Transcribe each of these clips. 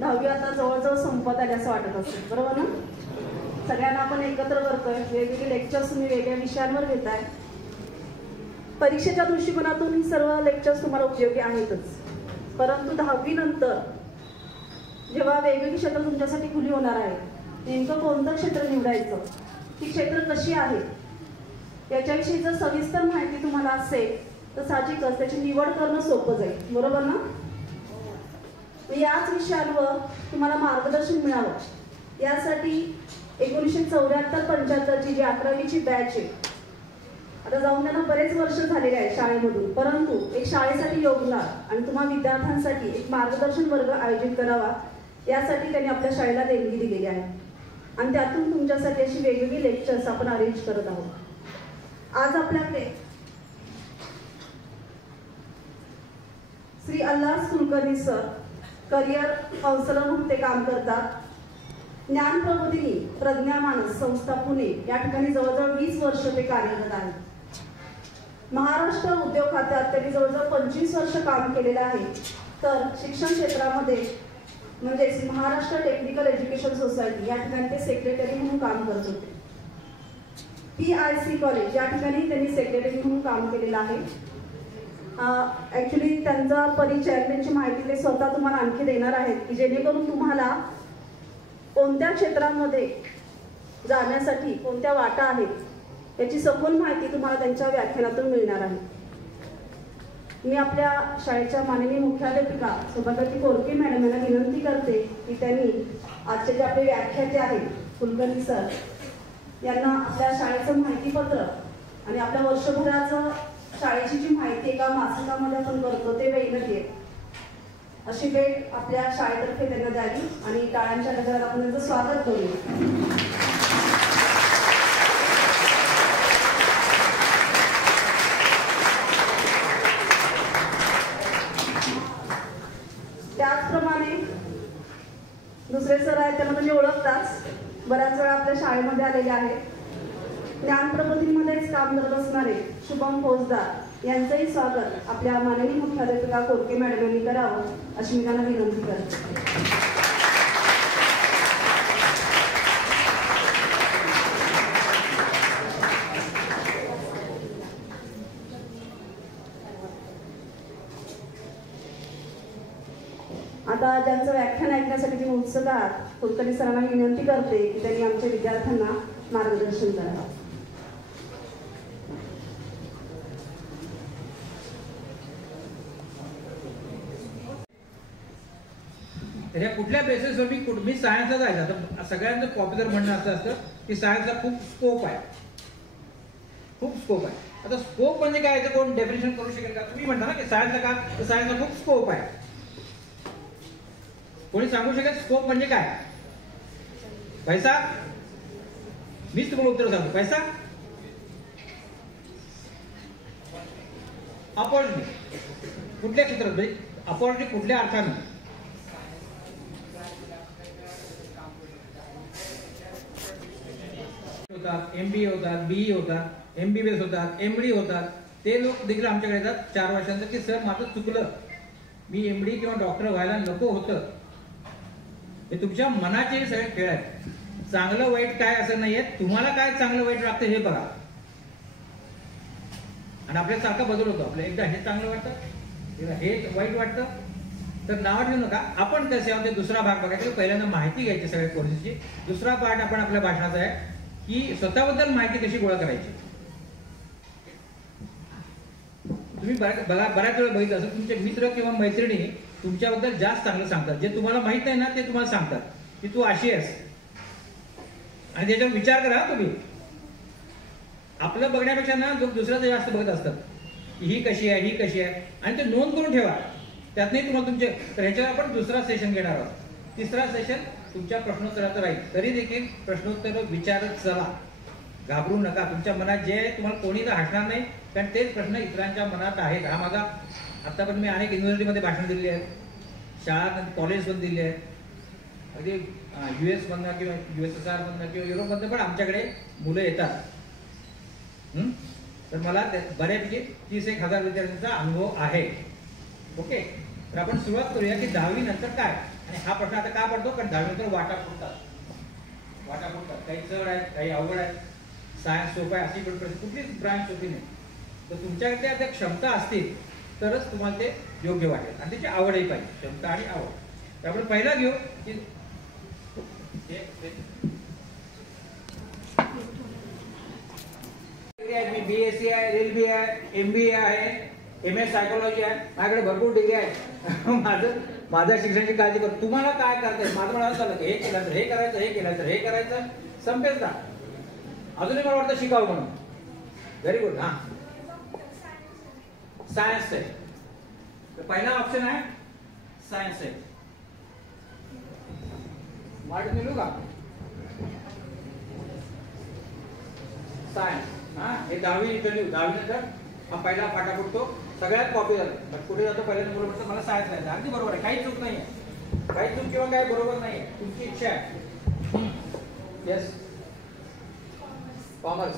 दहावी आता जवळजवळ संपत आली असं वाटत असेल, बरोबर ना? सगळ्यांना आपण एकत्र करतोय, वेगवेगळे लेक्चर्स तुम्ही वेगळ्या विषयांवर घेताय. परीक्षेच्या दृष्टिकोनातून ही सर्व लेक्चर्स तुम्हाला उपयोगी आहेतच, परंतु 10वी नंतर जेव्हा वेगवेगळी क्षेत्र तुमच्यासाठी खुली होणार आहे, नेमकं कोणतं क्षेत्र निवडायचं, ती क्षेत्र कशी आहेत याच्याविषयी जर सविस्तर माहिती तुम्हाला असेल तर साहजिकच त्याची निवड करणं सोपं जाईल, बरोबर ना? याच विषयांवर तुम्हाला मार्गदर्शन मिळावं यासाठी 1974-75ची जी 11वीची बॅच आहे, आता जाऊन त्यांना बरेच वर्ष झालेले आहे शाळेमधून, परंतु एक शाळेसाठी योगदान आणि तुम्हा विद्यार्थ्यांसाठी एक मार्गदर्शन वर्ग आयोजित करावा यासाठी त्यांनी आपल्या शाळेला देणगी दिलेली आहे आणि त्यातून तुमच्यासाठी अशी वेगवेगळी लेक्चर्स आपण अरेंज करत आहोत. आज आपल्याकडे Shri अल्लास Kulkarni sir career counsellor म्हणून ते काम करतात. ज्ञान प्रबोधिनी प्रज्ञा मानस संस्था पुणे या ठिकाणी जवळजवळ 20 वर्ष ते कार्यरत आहेत. महाराष्ट्र उद्योग खात्यात त्यांनी जवळजवळ 25 वर्ष काम केलेलं आहे. तर शिक्षण क्षेत्रामध्ये म्हणजेच महाराष्ट्र टेक्निकल एज्युकेशन सोसायटी या ठिकाणी ते सेक्रेटरी म्हणून काम करत होते. PIC कॉलेज या ठिकाणी त्यांनी सेक्रेटरी म्हणून काम केलेलं आहे. ऍक्च्युली त्यांचा परिचय, त्यांची माहिती ते स्वतः तुम्हाला आणखी देणार आहेत की जेणेकरून तुम्हाला कोणत्या क्षेत्रांमध्ये जाण्यासाठी कोणत्या वाटा आहेत याची सखोल माहिती तुम्हाला त्यांच्या व्याख्यानातून मिळणार आहे. मी आपल्या शाळेच्या माननीय मुख्याध्यापिका सौभाग्यवती कोरके मॅडम यांना विनंती करते की त्यांनी आजचे जे आपले व्याख्याते आहेत कुलकर्णी सर यांना आपल्या शाळेचं माहितीपत्र आणि आपल्या वर्षभराचं शाळेची जी माहिती एका मासिकामध्ये आपण करतो ते वेळेमध्ये अशी भेट आपल्या शाळेतर्फे त्यांना द्यावी आणि टाळ्यांच्या गजरात आपण त्यांचं स्वागत करूया. त्याचप्रमाणे दुसरे सर आहेत, त्यांना तुम्ही ओळखताच, बऱ्याच वेळा आपल्या शाळेमध्ये आलेले आहेत. ज्ञान प्रबोधिनीमध्येच काम करत असणारे शुभम फौजदार यांचंही स्वागत आपल्या माननीय मुख्याध्यापिका कोरके मॅडम यांनी करावं अशी मी त्यांना विनंती करते. आता ज्यांचं व्याख्यान ऐकण्यासाठी तुम्ही उत्सुक आहात, कुलकर्णी सरांना विनंती करते की त्यांनी आमच्या विद्यार्थ्यांना मार्गदर्शन करावं. या कुठल्या बेसिसवर मी सायन्सला जायचं, तर सगळ्यांचं पॉप्युलर म्हणणं असं असतं की सायन्सला खूप स्कोप आहे, खूप स्कोप आहे. आता स्कोप म्हणजे काय याचं कोण डेफिनेशन करू शकेल का? तुम्ही म्हणता ना की सायन्सला का, तर सायन्सला खूप स्कोप आहे. कोणी सांगू शकेल स्कोप म्हणजे काय? पैसा? मीच तुम्हाला उत्तर सांगतो, पैसा. अपॉर्च्युनिटी कुठल्या क्षेत्रात, अपॉर्च्युनिटी कुठल्या अर्थाने? होतात, MBA होतात, BE होतात, MBBS होतात, MD होतात. ते लोक देखील आमच्याकडे येतात 4 वर्षांचं की सर माझं चुकलं, मी MD किंवा डॉक्टर व्हायला नको होतं. हे तुमच्या मनाचे सगळे खेळ आहेत. चांगलं वाईट काय असं नाहीये, तुम्हाला काय चांगलं वाईट वाटतं हे बघा. आणि आपल्यासारखा बदल होतो. आपल्या एकदा हे चांगलं वाटतं, हे वाईट वाटतं, तर नाव ठेवू नका. आपण कसे आहोत ते दुसरा भाग बघायचा. पहिल्यांदा माहिती घ्यायची सगळ्या कोर्सेसची. दुसरा पार्ट आपण आपल्या भाषणाचा आहे की स्वतःबद्दल माहिती कशी गोळा करायची. तुम्ही बऱ्याच वेळा बघितलं असं तुमचे मित्र किंवा मैत्रिणी तुमच्याबद्दल जास्त चांगलं सांगतात. जे तुम्हाला माहित नाही ना ते तुम्हाला सांगतात की तू अशी आहेस, आणि त्याच्यावर विचार करा तुम्ही. आपलं बघण्यापेक्षा ना लोक दुसऱ्याचं जास्त बघत असतात की ही कशी आहे, ही कशी आहे, आणि ते नोंद करून ठेवा. त्यात नाही तुम्हाला तुमचे. तर ह्याच्यावर आपण दुसरा सेशन घेणार आहोत. तिसरा सेशन तुमच्या प्रश्नोत्तराचं राहील. तरी देखील प्रश्नोत्तर विचारत चला, घाबरू नका. तुमच्या मनात जे आहे तुम्हाला कोणी तर हसणार नाही, कारण तेच प्रश्न इतरांच्या मनात आहेत. हा माझा आतापर्यंत मी अनेक युनिव्हर्सिटीमध्ये भाषण दिली आहेत, शाळा कॉलेजमध्ये दिली आहेत, अगदी US मधनं किंवा USSR मधनं किंवा युरोपमधनं पण आमच्याकडे मुलं येतात. तर मला बऱ्यापैकी 30-1 हजार विद्यार्थ्यांचा अनुभव आहे. ओके. तर आपण सुरुवात करूया की 10वी नंतर काय. आणि हा प्रश्न आता का पडतो कारण 10वी नंतर वाटा फुटतात. काही जड आहेत, काही अवघड आहेत. सायन्स सोपं आहे अशी कुठलीच ब्रांच सोपी नाही. तर तुमच्याकडे त्या क्षमता असतील तरच तुम्हाला ते योग्य वाटेल आणि त्याची आवडही पाहिजे. क्षमता आणि आवड. तर आपण पहिला घेऊ की BSc आहे, रेल्वे आहे, MBA आहे, MS सायकोलॉजी आहे. माझ्याकडे भरपूर डिग्री आहे. माझ्या शिक्षणाची काळजी करतो. तुम्हाला काय करताय? माझं मला असं झालं हे केलं तर हे करायचं, हे केलं तर हे करायचं, संपेल का? अजूनही मला वाटतं शिकावं म्हणून. Very good. हा, सायन्स आहे. तर पहिला ऑप्शन आहे सायन्स आहे. मार्क मिळू का? सायन्स. हा, हे 10वी इंटरव्ह्यू 10वी नंतर हा पहिला फाटा फुटतो. सगळ्यात पॉप्युलर. कुठे जातो पहिल्यांदा मुलं म्हणतात मला सायन्स आहे. अगदी बरोबर आहे. काही चूक नाही आहे. काही चूक किंवा काही बरोबर नाही आहे. तुमची इच्छा आहे. Yes, commerce.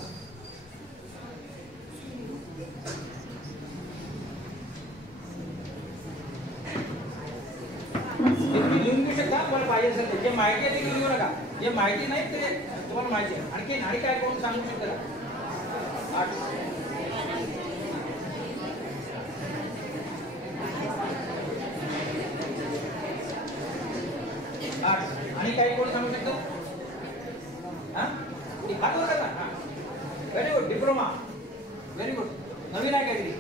तुम्ही लिहून घेऊ शकता. तुम्हाला पाहिजे असेल जे माहिती आहे ते लिहून घेऊ नका. जे माहिती नाही ते तुम्हाला माहिती आहे. आणि काय कोण सांगू शकता? आर्ट्स. आणि काही कोण सांगू शकतो? हात वर करा. Very good. Diploma. Very good. नवीन आहे काहीतरी.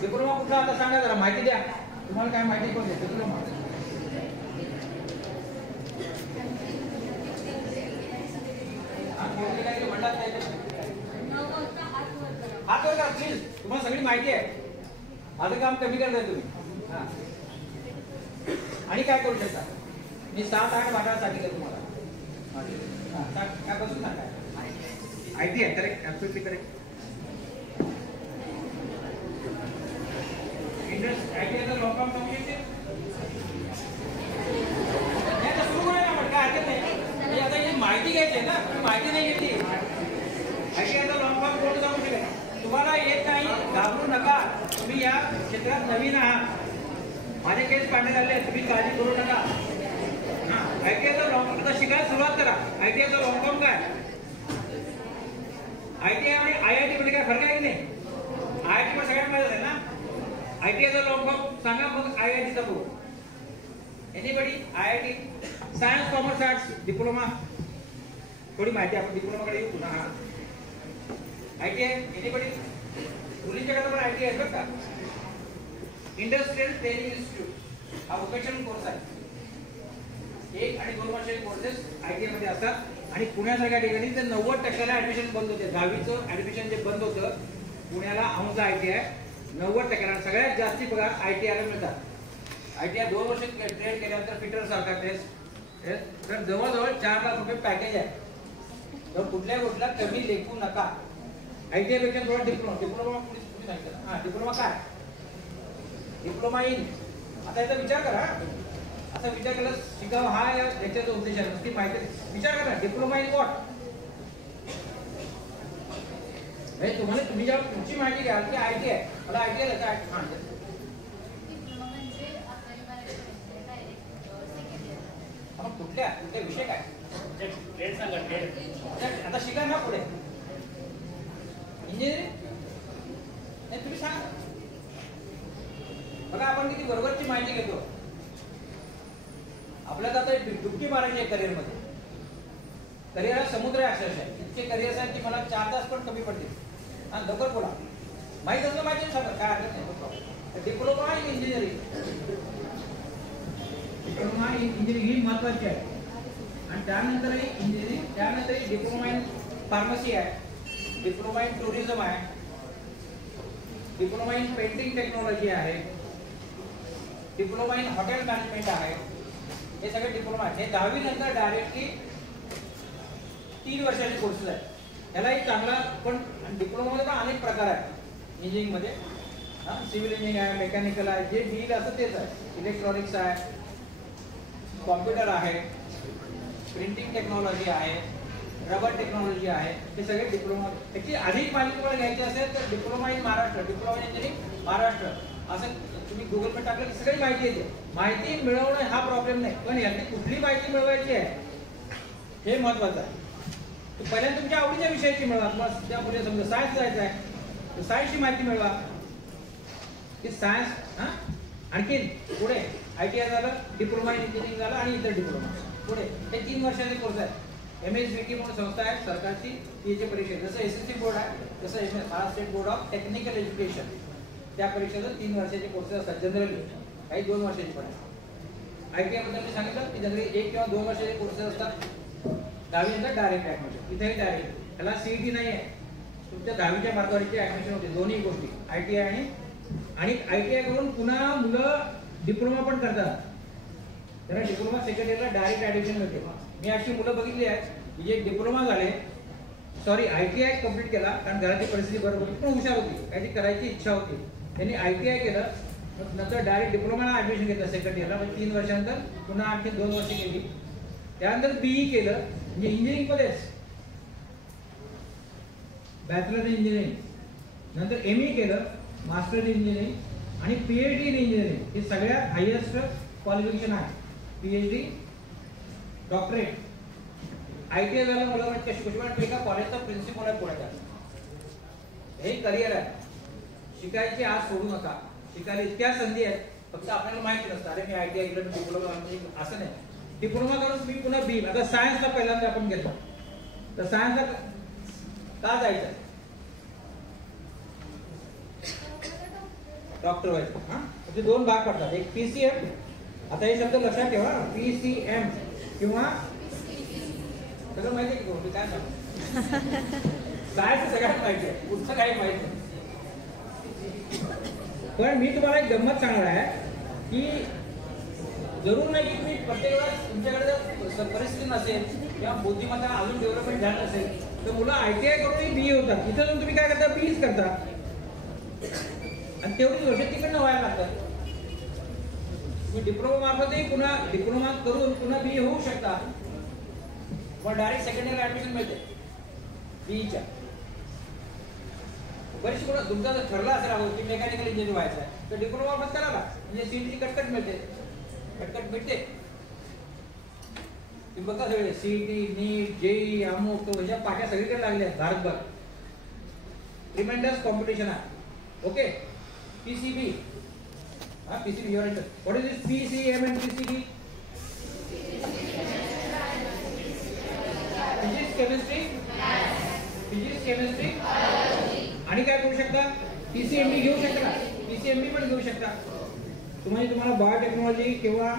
डिप्लोमा कुठला आता सांगा जरा, माहिती द्या. तुम्हाला काय माहिती कोण देते? डिप्लोमा. हात वर करा प्लीज. तुम्हाला सगळी माहिती आहे. माझं काम कमी करताय तुम्ही. आणि काय करू शकता? मी 7-8 भागासाठी का तुम्हाला काय बसून सांगा. आयटी आहे. Correct. Absolutely correct. IT long term सांगू शकते. सुरू आहे आपण काय हरकत नाही. आता ही माहिती घ्यायची आहे ना. माहिती नाही घेतली. आयटी लॉंग टर्म कोण सांगू शकेल? तुम्हाला येत नाही घाबरू नका. तुम्ही या क्षेत्रात नवीन आहात. माझे केस पांढरे झाले. तुम्ही काळजी करू नका. आयटीआयचा लॉंग टर्म शिकायला सुरुवात करा. आयटीआयचा लॉंग टर्म काय? आयटीआय आणि IIT मध्ये काय फरक आहे की नाही? IIT मध्ये सगळ्यात माहिती आहे ना. आयटीआयचा लॉंग टर्म सांगा मग IIT चा बघू. Anybody? IIT science commerce arts diploma. थोडी माहिती आपण डिप्लोमाकडे येऊ पुन्हा. ITI anybody? मुलींच्याकडे पण ITI आहे बरं का. इंडस्ट्रियल ट्रेनिंग इन्स्टिट्यूट हा वोकेशनल कोर्स आहे. 1 आणि 2 वर्षाचे कोर्सेस ITI मध्ये असतात आणि पुण्यासारख्या ठिकाणी ते 90% ऍडमिशन बंद होते. 10वीचं ऍडमिशन जे बंद होतं पुण्याला आमचं ITI 90% सगळ्यात जास्ती पगार ITI ला मिळतात. ITI 2 वर्ष ट्रेन केल्यानंतर फिटर सारखा टेस्ट तर जवळजवळ 4 लाख रुपये पॅकेज आहे. तर कुठल्या कमी लेखू नका. ITI पेक्षा थोडा डिप्लोमा कुठे नाही करा. हा, डिप्लोमा काय? Diploma in. आता याचा विचार करा. असा विचार केला शिकावं हा याच्याचा उद्देश आहे. नुसती माहिती विचार करा. Diploma in what? तुम्हाला तुम्ही जेव्हा पुढची माहिती घ्याल की ITI आहे. मला ITI आहे. कुठल्या विषय काय? आता शिका ना पुढे. इंजिनिअरिंग तुम्ही सांगा. बघा आपण किती बरोबरची माहिती घेतो. आपल्याला आता डुबकी मारायची आहे करिअर मध्ये. करिअर हा समुद्र आहे अक्षरशः. इतके करिअर्स आहेत की मला 4 तास पण कमी पडतील. हा, लवकर बोला. माहित असलं माहिती सांगा काय हरकत नाही. Diploma in engineering. Diploma in engineering ही महत्वाची आहे. आणि त्यानंतरही इंजिनिअरिंग, त्यानंतरही डिप्लोमा इन फार्मसी आहे, डिप्लोमा इन टुरिझम आहे, डिप्लोमा इन पेंटिंग टेक्नॉलॉजी आहे, डिप्लोमा इन हॉटेल मॅनेजमेंट आहे. हे सगळे डिप्लोमा आहेत. हे 10वी नंतर डायरेक्टली 3 वर्षाचे कोर्सेस आहेत. यालाही चांगला पण डिप्लोमामध्ये पण अनेक प्रकार आहेत इंजिनिअरिंग मध्ये. सिव्हिल इंजिनिअरिंग आहे, मेकॅनिकल आहे, जे डील असं तेच आहे. इलेक्ट्रॉनिक्स आहे, कॉम्प्युटर आहे, प्रिंटिंग टेक्नॉलॉजी आहे, रबर टेक्नॉलॉजी आहे. हे सगळे डिप्लोमा. त्याची अधिक माहिती तुम्हाला घ्यायची असेल तर diploma in Maharashtra, diploma in engineering Maharashtra असं तुम्ही गुगलवर टाकलं की सगळी माहिती येते. माहिती मिळवणं हा प्रॉब्लेम नाही, पण यातली कुठली माहिती मिळवायची आहे हे महत्वाचं आहे. तर पहिल्यांदा तुमच्या आवडीच्या विषयाची मिळवा. तुम्हाला त्या पुढे समजा सायन्स जायचं आहे तर सायन्सची माहिती मिळवा की सायन्स. आणखी पुढे ITI झालं, डिप्लोमा इन इंजिनिअरिंग झालं आणि इतर डिप्लोमा. पुढे हे 3 वर्षाचे कोर्स आहेत. MSBT म्हणून संस्था आहे सरकारची, टीचे परीक्षा जसं SSC बोर्ड आहे तसं Maharashtra state board of technical education, त्या परीक्षेचं 3 वर्षाचे कोर्सेस असतात जनरली, काही 2 वर्षाचे पण आहे. ITI बद्दल मी सांगितलं की जनरली 1 किंवा 2 वर्षाचे कोर्सेस असतात. 10वी नंतर डायरेक्ट ऍडमिशन, इथेही डायरेक्ट, त्याला CET नाही आहे. तुमच्या 10वीच्या मार्कावरची ऍडमिशन होते. दोन्ही गोष्टी ITI आणि ITI करून पुन्हा मुलं डिप्लोमा पण करतात. त्यांना डिप्लोमा सेकंड इयरला डायरेक्ट ऍडमिशन मिळते. मी अशी मुलं बघितली आहेत जे डिप्लोमा झाले, ITI कम्प्लीट केला कारण घराची परिस्थिती बरोबर होती, पण हुशार होती, काहीतरी करायची इच्छा होती. त्यांनी ITI केलं, नंतर डायरेक्ट डिप्लोमाला ऍडमिशन घेतलं सेकंड इयरला, म्हणजे 3 वर्षानंतर पुन्हा आणखी 2 वर्ष केली. त्यानंतर BE केलं, म्हणजे इंजिनिअरिंग मध्येच बॅचलर इन इंजिनिअरिंग. नंतर ME केलं, मास्टर इन इंजिनिअरिंग आणि PhD इन इंजिनिअरिंग. हे सगळ्यात हायएस्ट क्वालिफिकेशन आहे. PhD doctorate. ITI झालं मला माहिती कशी एका कॉलेजचा प्रिन्सिपल आहे पुण्याचा. हे करिअर आहे. शिकायची आज सोडू नका. शिकायला इतक्या संधी आहेत, फक्त आपल्याला माहिती नसतं. अरे मी ITI केलं, डिप्लोमा, असं नाही. डिप्लोमा करून तुम्ही पुन्हा BE. आता सायन्सला पहिल्यांदा आपण घेतो तर सायन्सला का जायचं? डॉक्टर व्हायचं. म्हणजे 2 भाग पडतात. एक PCM, आता हे शब्द लक्षात ठेवा, PCM किंवा सगळं माहिती आहे की तुम्ही काय सांगू? सायन्स सगळ्यात माहिती आहे, पुढचं काही माहिती नाही. पण मी तुम्हाला एक गंमत सांगणार आहे की जरूर नाही की तुम्ही प्रत्येक वेळेस तुमच्याकडे जर परिस्थिती नसेल किंवा बुद्धिमत्ता अजून डेव्हलपमेंट झालं नसेल तर मुलं ITI करूनही BE होतात. इथं जाऊन तुम्ही काय करता? BEच करता आणि तेवढीच वर्ष तिकडनं व्हायला लागतात. तुम्ही डिप्लोमा मार्फतही पुन्हा डिप्लोमा करून पुन्हा BE होऊ शकता, पण डायरेक्ट सेकंड इयर ऍडमिशन मिळते BEच्या. बरीचशी मुलं तुमचा जर ठरला असेल की मेकॅनिकल इंजिनियर व्हायचं आहे तर डिप्लोमा मार्फत करायला, म्हणजे CET कटकट मिळते. कटकट मिळते. तुम्ही बघा सगळे CET, NEET, JEE, अमुक तो ह्याच्या पाट्या सगळीकडे लागल्या आहेत भारतभर. ट्रिमेंडस कॉम्पिटिशन आहे. Okay. PCB. PCB, your answer. What is this PCM and PCB? Physics, chemistry? Physics, chemistry? आणि काय करू शकता? PCMB घेऊ शकता. PCMB पण घेऊ शकता. तुम्हाला बायोटेक्नॉलॉजी किंवा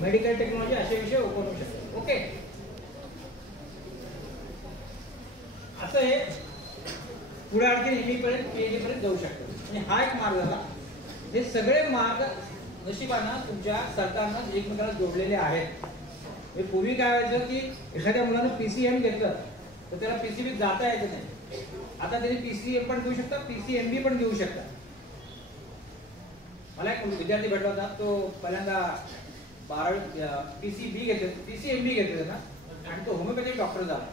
मेडिकल टेक्नॉलॉजी असे विषय ओपन होऊ शकतात. ओके. असं हे पुढे आणखी ME पर्यंत PhD पर्यंत जाऊ शकतात. आणि हा एक मार्ग झाला. हे सगळे मार्ग नशिबानं तुमच्या सरकारनं एकमेकांना जोडलेले आहेत. पूर्वी काय व्हायचं की एखाद्या मुलानं PCM घेतलं तर त्याला PCB जाता यायचं नाही. आता त्यांनी PCM पण घेऊ शकतात, PCMB पण घेऊ शकतात. मला एक विद्यार्थी भेटला होता, तो पहिल्यांदा 12वी PCB घेतले, PCMB घेतले ना, आणि तो होमिओपॅथिक डॉक्टर झाला.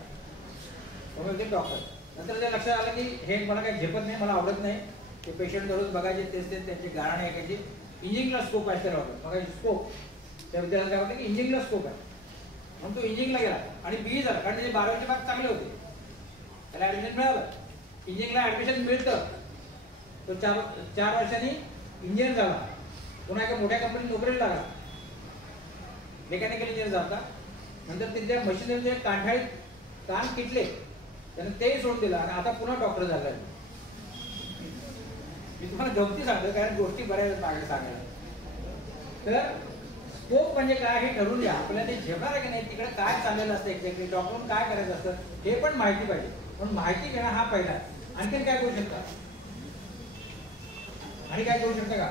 Homeopathic doctor. नंतर त्या लक्षात आलं की हे मला काही झेपत नाही, मला आवडत नाही. ते पेशंट दररोज बघायचे, तेच त्यांचे गाणे ऐकायचे. इंजिनिअरिंगला स्कोप आहे त्याला वाटतं, बघायचे स्कोप. त्या विद्यार्थ्याला काय वाटतं की इंजिनिअरिंगला स्कोप आहे, म्हणून तो इंजिनिअरिंगला गेला आणि BE झाला, कारण त्याचे 12वीचे मार्क चांगले होते. त्याला ऍडमिशन मिळालं. इंजिनिअरिंगला ऍडमिशन मिळतं तो 4 वर्षांनी इंजिनियर झाला. पुन्हा एका मोठ्या कंपनीत नोकरीला लागला, मेकॅनिकल इंजिनियर झाला. नंतर तिथल्या मशिनरीचे कांठाळीत कान किटले, त्याने तेही सोडून दिलं आणि आता पुन्हा डॉक्टर झाला. मी तुम्हाला गमती सांगतो कारण गोष्टी बऱ्याच मागे सांगायला. तर स्कोप म्हणजे काय हे ठरवून घ्या. आपल्याला ते झेपणार आहे की नाही, तिकडे काय चाललेलं असतं, एक्झॅक्टली डॉक्टरहून काय करायचं असतं हे पण माहिती पाहिजे. पण माहिती घेणं हा पहिला. आणखीन काय करू शकता? आणि काय करू शकता का?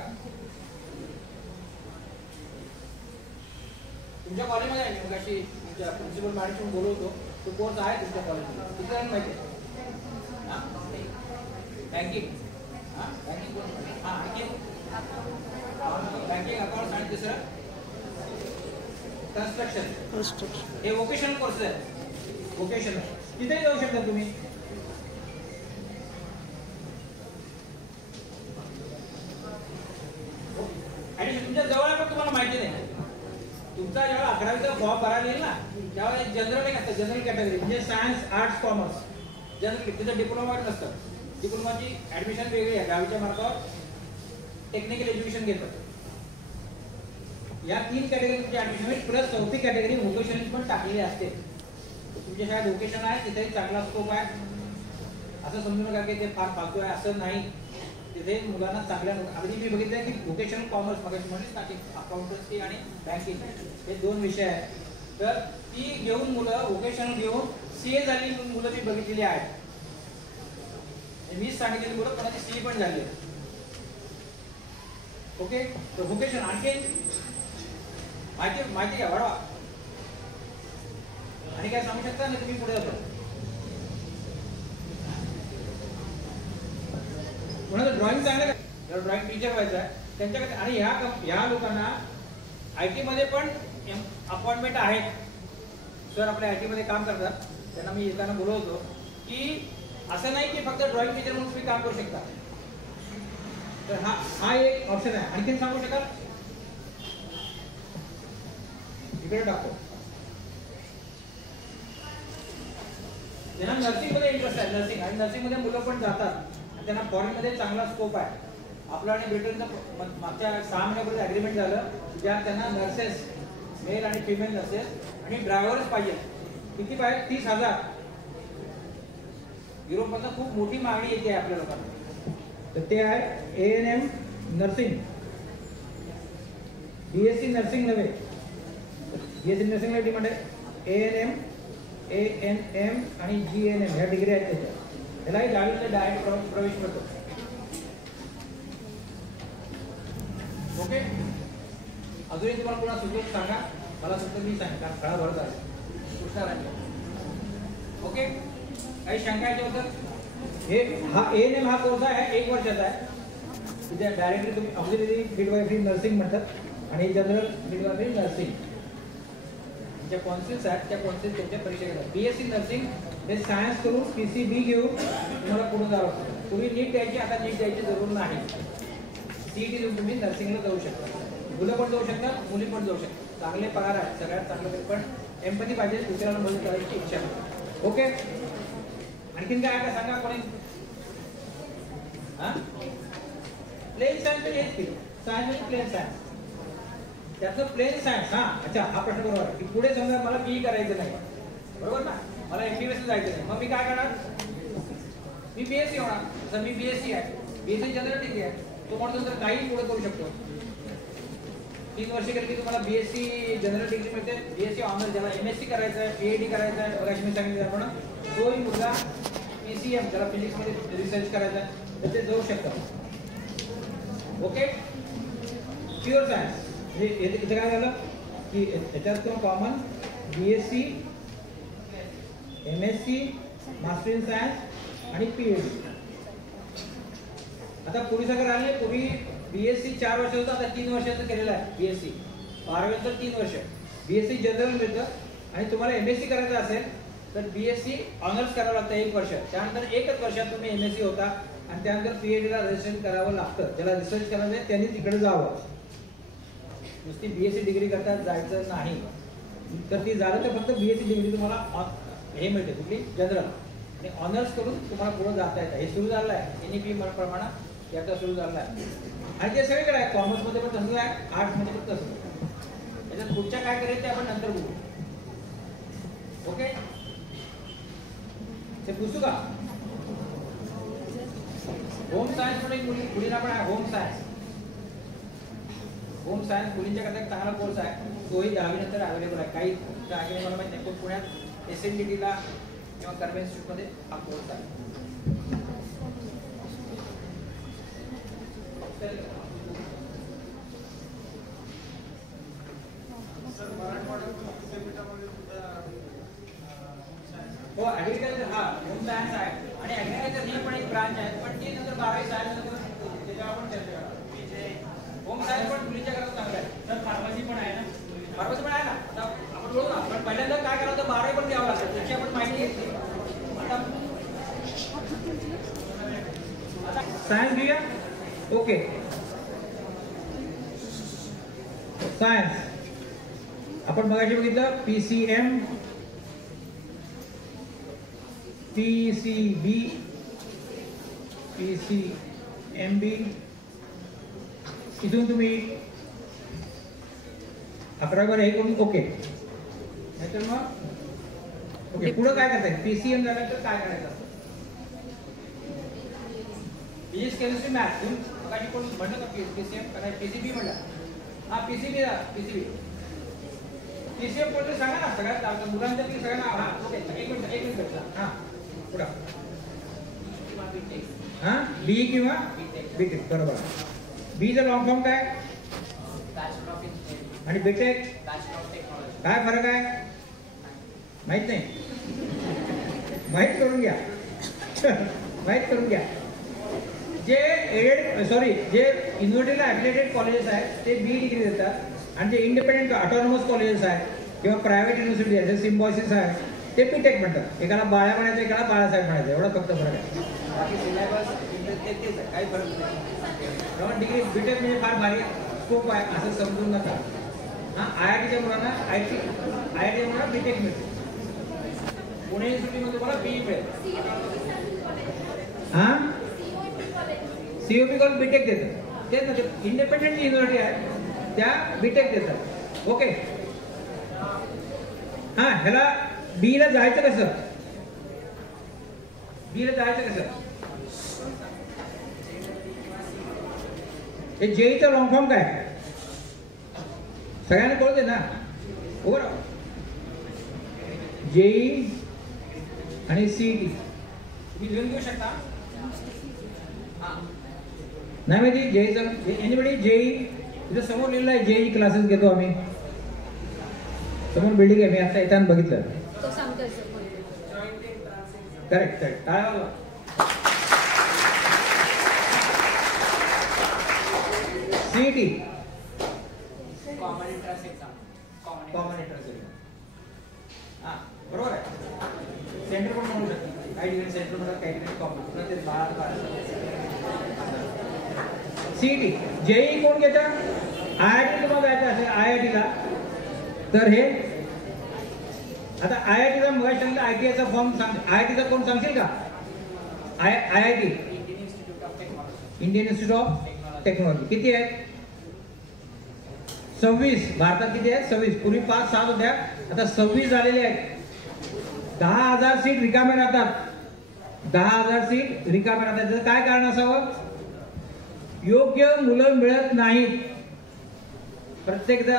तुमच्या कॉलेजमध्ये आहे मग अशी तुमच्या प्रिन्सिपल मॅडमशी बोलवतो, तो कोर्स आहे तुमच्या कॉलेजमध्ये, किती जण माहिती आहे? बँकिंग. बँकिंग बँकिंग अकाउंट आणि दुसरं कन्स्ट्रक्शन. हे वोकेशनल कोर्सेस आहेत. वोकेशनल तिथेही जाऊ शकता तुम्ही. 11वीचा फॉर्म भरायला येईल ना त्यावेळेस जनरल एक असतं, जनरल कॅटेगरी म्हणजे सायन्स आर्ट्स कॉमर्स जनरल. तिथं डिप्लोमा नसतं. डिप्लोमाची ऍडमिशन वेगळी आहे, 10वीच्या मार्कावर टेक्निकल एज्युकेशन घेतात. या 3 कॅटेगरीची ऍडमिशन प्लस 4थी कॅटेगरी व्होकेशनल पण टाकलेली असते. तुमच्या शाळेत व्होकेशन आहे तिथे चांगला स्कोप आहे, असं समजू नका की ते फार फालतू आहे, असं नाही. तिथे मुलांना चांगल्या अगदी मी बघितलं की व्होकेशनल कॉमर्स म्हणजे अकाउंटन्सी आणि बँकिंग हे 2 विषय आहेत. तर ती घेऊन मुलं व्होकेशनल घेऊन सीए झालेली मुलं मी बघितलेली आहेत. मीच सांगितलेली मुलं कोणाची सीए पण झाली. ओके, तर व्होकेशन आणखी माहिती घ्या, वाढवा. आणि काय सांगू शकता ना तुम्ही पुढे जातो कोणाचं ड्रॉइंग चांगलं का, ड्रॉइंग टीचर व्हायचं आहे त्यांच्याकडे. आणि ह्या लोकांना IT मध्ये पण अपॉइंटमेंट आहेत. सर आपल्या IT मध्ये काम करतात, त्यांना मी येताना बोलवतो की असं नाही की फक्त ड्रॉइंग टीचर म्हणून तुम्ही काम करू शकता. तर हा एक ऑप्शन आहे. आणखीन सांगू शकाल? इकडे टाकतो. त्यांना नर्सिंग मध्ये इंटरेस्ट आहे, नर्सिंग आणि नर्सिंग मध्ये मुलं पण जातात. त्यांना फॉरेन मध्ये चांगला स्कोप आहे. आपलं आणि ब्रिटनचं मागच्या 6 महिन्यापूर्वी अग्रीमेंट झालं ज्यात त्यांना नर्सेस मेल आणि फिमेल नर्सेस आणि ड्रायव्हर्स पाहिजे. किती पाहिजे? 30,000. युरोपमधनं खूप मोठी मागणी येते आपल्या लोकांना. तर ते आहे ANM नर्सिंग, BSc नर्सिंग नव्हे, BSc नर्सिंग ला डिमांड आहे. ANM आणि GNM ह्या डिग्री आहेत त्याच्या. त्यालाही 10वीला डायरेक्ट प्रवेश मिळतो. ओके, अजूनही तुम्हाला कोणा सुचवत सांगा, मला सुचत मी सांगा, कारण काळा भरत आहे सुचणार आहे. ओके, काही शंका याच्याबद्दल? हे हा ANM हा कोर्स आहे 1 वर्षाचा आहे. तिथे डायरेक्टली तुम्ही ऑक्झिलरी मिडवायफरी नर्सिंग म्हणतात आणि जनरल मिडवायफरी नर्सिंग ज्या कॉन्सिल्स आहेत त्या कॉन्सिल्स त्यांच्या परीक्षा घेतात. BSc नर्सिंग हे सायन्स करून PCB घेऊन तुम्हाला पुढे जावं लागतं. तुम्ही नीट द्यायची, आता नीट द्यायची जरूर नाही. CET देऊन तुम्ही नर्सिंगला जाऊ शकता. मुलं पण जाऊ शकतात, मुली पण जाऊ शकतात. चांगले पगार आहेत, सगळ्यात चांगलं. पण एम्पॅथी पाहिजे, दुसऱ्याला मदत करायची इच्छा नाही. ओके, आणखीन काय आहे का सांगा कोणी? प्लेन सायन्स म्हणजे हेच की सायन्स म्हणजे प्लेन सायन्स. त्यातलं प्लेन सायन्स. अच्छा, हा प्रश्न बरोबर आहे की पुढे समजा मला BE करायचं नाही, बरोबर ना, मला MBBS जायचं नाही, मग मी काय करणार? मी BSc होणार. जर मी BSc आहे, BSc जनरल डिग्री आहे, तो म्हणतो तर काही पुढे करू शकतो. 3 वर्ष केलं की तुम्हाला BSc जनरल डिग्री मिळते. BSc ऑनर्स ज्याला MSc करायचं आहे, PhD करायचं आहे, बघा मी सांगितलं आपण तोही मुलगा PCM ज्याला फिजिक्स मध्ये रिसर्च करायचा आहे तर ते जाऊ शकतात. ओके, प्युअर सायन्स इथे काय झालं की याच्यात common BSc, MSc, master in science आणि PhD. आता पूर्वी सगळं राहिले, पूर्वी BSc 4 वर्ष होतं, आता 3 वर्षाचं केलेलं आहे. BSc 12वीचं 3 वर्ष BSc जनरल मिळतं. आणि तुम्हाला MSc करायचं असेल तर BSc ऑनर्स करावं लागतं 1 वर्ष. त्यानंतर 1च वर्षात तुम्ही MSc होता आणि त्यानंतर PhD ला रजिस्ट्रेशन करावं लागतं. ज्याला रिसर्च करायचं आहे त्यांनी तिकडे जावं. नुसती BSc डिग्री करता जायचं नाही. तर ती झालं तर फक्त BSc डिग्री तुम्हाला हे मिळते कुठली जनरल, आणि ऑनर्स करून तुम्हाला पुढे जाता येतं. हे सुरू झालं आहे NEP प्रमाणात याचा सुरू झाला आहे. आणि ते सगळीकडे आहे, कॉमर्समध्ये पण तसंच आहे, आर्ट्समध्ये पण तसंच. त्याच्यात पुढच्या काय करायचं ते आपण नंतर बघू. ओके, ते पुसू का? होम सायन्स पण एक मुलींना पण आहे. होम सायन्स मुलींच्या करता एक चांगला कोर्स आहे. तोही 10वी नंतर अवेलेबल आहे. काही जागे मला माहिती नाही, पण पुण्यात SNDT ला किंवा कर्वे इन्स्टिट्यूटमध्ये हा कोर्स आहे. हो, ऍग्रिकल्चर हा होम सायन्स आहे. आणि ऍग्रिकल्चर ही पण एक ब्रांच आहे, पण ती नंतर 12वी सायन्स त्याच्यावर आपण चर्चा करू. होम सायन्स पण मुलींच्या करता चांगलं आहे. तर फार्मसी पण आहे ना? फार्मसी पण आहे ना. आता आपण बोलू ना, पण पहिल्यांदा काय करावं तर 12वी पण द्यावं लागतं. त्याची आपण माहिती घेतली. आता सायन्स घेऊया. ओके, सायन्स आपण मगाशी बघितलं PCM, PCB, PCMB. इथून तुम्ही 11 हे करून ओके. नाहीतर मग ओके पुढे काय करताय? PCM झालं तर काय करायचं? Physics chemistry math. काही कोण म्हणलं का PCM काय PCB म्हणलं? हा PCB. PCM कोणतं सांगा ना सगळ्यात मुलांच्या सगळ्यांना. हा ओके एक मिनिट हा पुढे. हा बी किंवा बीटेक बरोबर. बीचा लॉंग फॉर्म काय आणि बीटेक काय फरक आहे माहित नाही? माहित करून घ्या. माहित करून घ्या. जे जे युनिव्हर्सिटीला ॲफिलिएटेड कॉलेजेस आहेत ते बी डिग्री देतात आणि जे इंडिपेंडेंट ऑटोनॉमस कॉलेजेस आहेत किंवा प्रायव्हेट युनिव्हर्सिटी आहेत जे सिम्बॉयसिस आहेत ते बीटेक म्हणतात. एकाला बाळा म्हणायचं एकाला बाळासाहेब म्हणायचं एवढा फक्त फरक आहे. बाकी सिलेबस तेच आहे काही फरक नाही. डिग्री बीटेक म्हणजे फार भारी स्कोप आहे असं समजून नका. हा IITच्या मुलांना IITच्या मुलांना बीटेक मिळते. पुणे युनिव्हर्सिटीमध्ये तुम्हाला BE मिळेल. हा COP कॉलेज बीटेक देतात. तेच ना ते इंडिपेंडेंट युनिव्हर्सिटी आहे त्या बीटेक देतात. ओके. हा ह्याला बीला जायचं कसं? बीला जायचं कसं? हे जेईचा लॉंग फॉर्म काय सगळ्यांना कळते ना? बरोबर. जेई आणि CET तुम्ही लिहून घेऊ शकता. नाही माहिती जेईचं एनिबडी? जेई इथं समोर लिहिलं आहे जेई क्लासेस घेतो आम्ही. समोर बिल्डिंग आहे. मी आता येताना बघितलं. करेक्ट. काय CET कॉमन एंट्रन्स एक्झाम. हा बरोबर आहे. सेंटर पण म्हणू शकतो. काही ठिकाणी सेंटर म्हणतात काही ठिकाणी कॉमन. ते 12 CET. जेई कोण घेतं? IIT तुम्हाला जायचं असेल IITला तर हे आता IITचा मग सांगितलं ITIचा फॉर्म सांग. IITचा कोण सांगशील का? IIT Indian Institute of technology. किती आहेत? 26. भारतात किती आहेत? 26. पूर्वी 5-7 होत्या आता 26 झालेले आहेत. 10,000 सीट रिकाम्या राहतात. 10,000 सीट रिकाम्या राहतात. त्याचं काय कारण असावं? योग्य मुलं मिळत नाहीत. प्रत्येकदा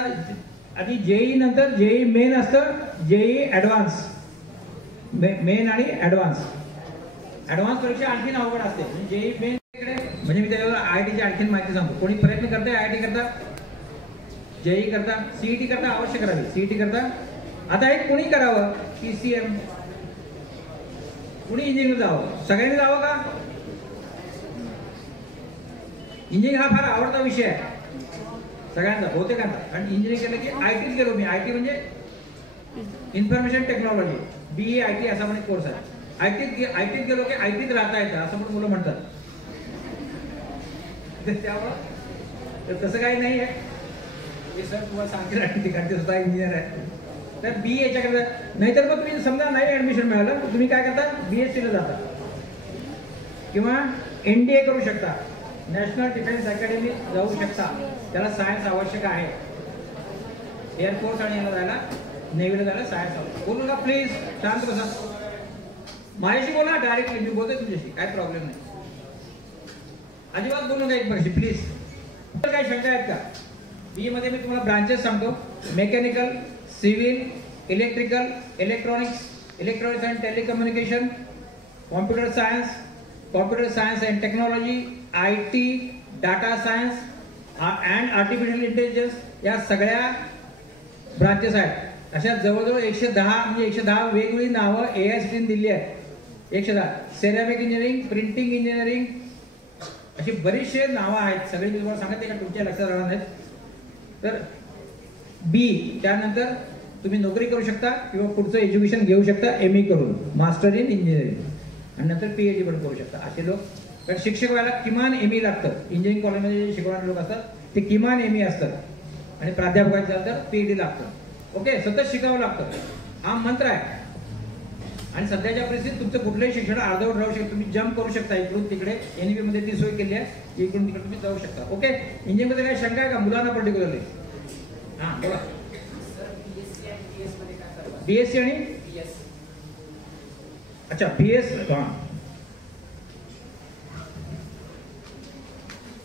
आधी जेई नंतर जेई मेन असतं. JEE advanced. मेन आणि ऍडव्हान्स परीक्षा आणखीन अवघड असते. जेई मेन म्हणजे मी त्याच्यावर IITची आणखीन माहिती सांगतो. कोणी प्रयत्न करताय IIT करता, जेई करता, CET करता अवश्य करावी. CET करता. आता हे कोणी करावं? PCM. कुणी इंजिनिअरिंग जावं? सगळ्यांनी जावं का? इंजिनिअरिंग हा फार आवडता विषय आहे सगळ्यांचा बहुतेकांचा. आणि इंजिनिअरिंग केलं की ITच गेलो मी. IT म्हणजे इन्फॉर्मेशन टेक्नॉलॉजी. BE IT असा पण एक कोर्स आहे. ITत गेलो की ITत राहता येतं असं पण मुलं म्हणतात. त्यामुळं तसं काही नाही आहे. हे सर तुम्हाला सांगतील आणि तिकडचे स्वतः इंजिनियर आहे तर BE याच्याकडे. नाहीतर मग तुम्ही समजा नाही ऍडमिशन मिळालं तुम्ही काय करता? BScला जाता किंवा NDA करू शकता. नॅशनल डिफेन्स अकॅडमी जाऊ शकता. त्याला सायन्स आवश्यक आहे. एअरफोर्स आणि याला जायला नेव्हीला जायला सायन्स आवश्यक. बोलू का प्लीज? शांत बसा. माझ्याशी बोला डायरेक्टली. मी बोलतोय तुमच्याशी. काय प्रॉब्लेम नाही. अजिबात बोलू नका एक वर्षी प्लीज. काही शंका आहेत का? BE मध्ये मी तुम्हाला ब्रांचेस सांगतो. Mechanical, civil, electrical, electronics and telecommunication, computer science and technology, IT, data science and artificial intelligence या सगळ्या ब्रांचेस आहेत. अशा जवळजवळ 110 वेगवेगळी नावं AICTने दिली आहेत. 110. सेरामिक इंजिनिअरिंग, प्रिंटिंग इंजिनिअरिंग अशी बरीचशी नावं आहेत. सगळी मी तुम्हाला सांगते का तुमच्या लक्षात राहणार नाहीत. तर B त्यानंतर तुम्ही नोकरी करू शकता किंवा पुढचं एज्युकेशन घेऊ शकता ME करून, मास्टर इन इंजिनिअरिंग, आणि नंतर PhD पण करू शकता. असे लोक. कारण शिक्षक व्हायला किमान ME लागतं. इंजिनिअरिंग कॉलेजमध्ये जे शिकवणारे लोक असतात ते किमान ME असतात आणि प्राध्यापकांचं तर PhD लागतं. ओके, सतत शिकावं लागतं, हा मंत्र आहे. आणि सध्याच्या परिस्थितीत तुमचं कुठलंही शिक्षण अर्धवट राहू शकतं. तुम्ही जम्प करू शकता इकडून तिकडे, NEP मध्ये ती सोय केली आहे, इकडून तिकडे तुम्ही जाऊ शकता. ओके, इंजिनिअरिंग मध्ये काही शंका आहे का मुलांना पर्टिक्युलरली? हा बोला. BSc आणि अच्छा BS, हा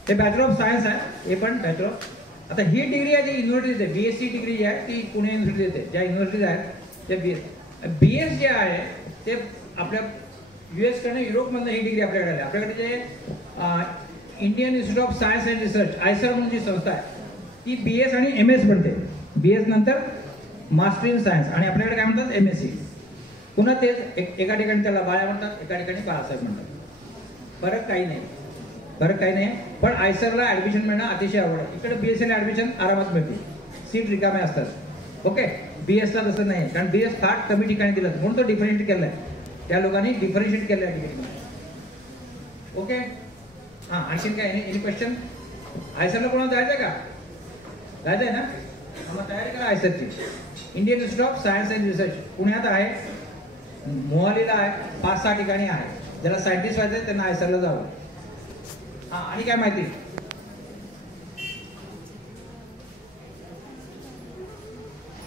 ते बॅचलर ऑफ सायन्स आहे, हे पण बॅचलर. आता ही डिग्री आहे जी युनिव्हर्सिटीज आहे, BSc डिग्री जी आहे ती पुणे युनिव्हर्सिटीज आहे, ज्या युनिव्हर्सिटीज आहेत त्या BS जे आहे ते आपल्या US कडनं युरोपमधनं ही डिग्री आपल्याकडे आहे. आपल्याकडे जे Indian Institute of Science and research ISER म्हणून जी संस्था आहे ती BS आणि MS बनते. BS नंतर मास्टर इन सायन्स आणि आपल्याकडे काय म्हणतात MSc. पुन्हा तेच एका ठिकाणी त्याला बाळा म्हणतात, एका ठिकाणी बाळासाहेब म्हणतात. फरक काही नाही, फरक काही नाही. पण ISERला ऍडमिशन मिळणं अतिशय आवड आहे. इकडे BScला ऍडमिशन आरामात मिळते, सीट रिकामे असतात. ओके, BSला तसं नाही, कारण BS फार कमी ठिकाणी दिलं म्हणून तो डिफरन्शिएट केलाय, त्या लोकांनी डिफरन्शिएट केलंय डिग्री. ओके, हा आणखीन काय, एनी क्वेश्चन? ISERला कोणाला जायचंय का? जायचंय ना, मग तयारी करा ISERची. Indian Institute of Science and Research पुण्यात आहे, मोहालीला आहे, 5-6 ठिकाणी आहे. ज्याला सायंटिस्ट व्हायचंय त्यांना ISERला जावं. हा, आणि काय माहिती?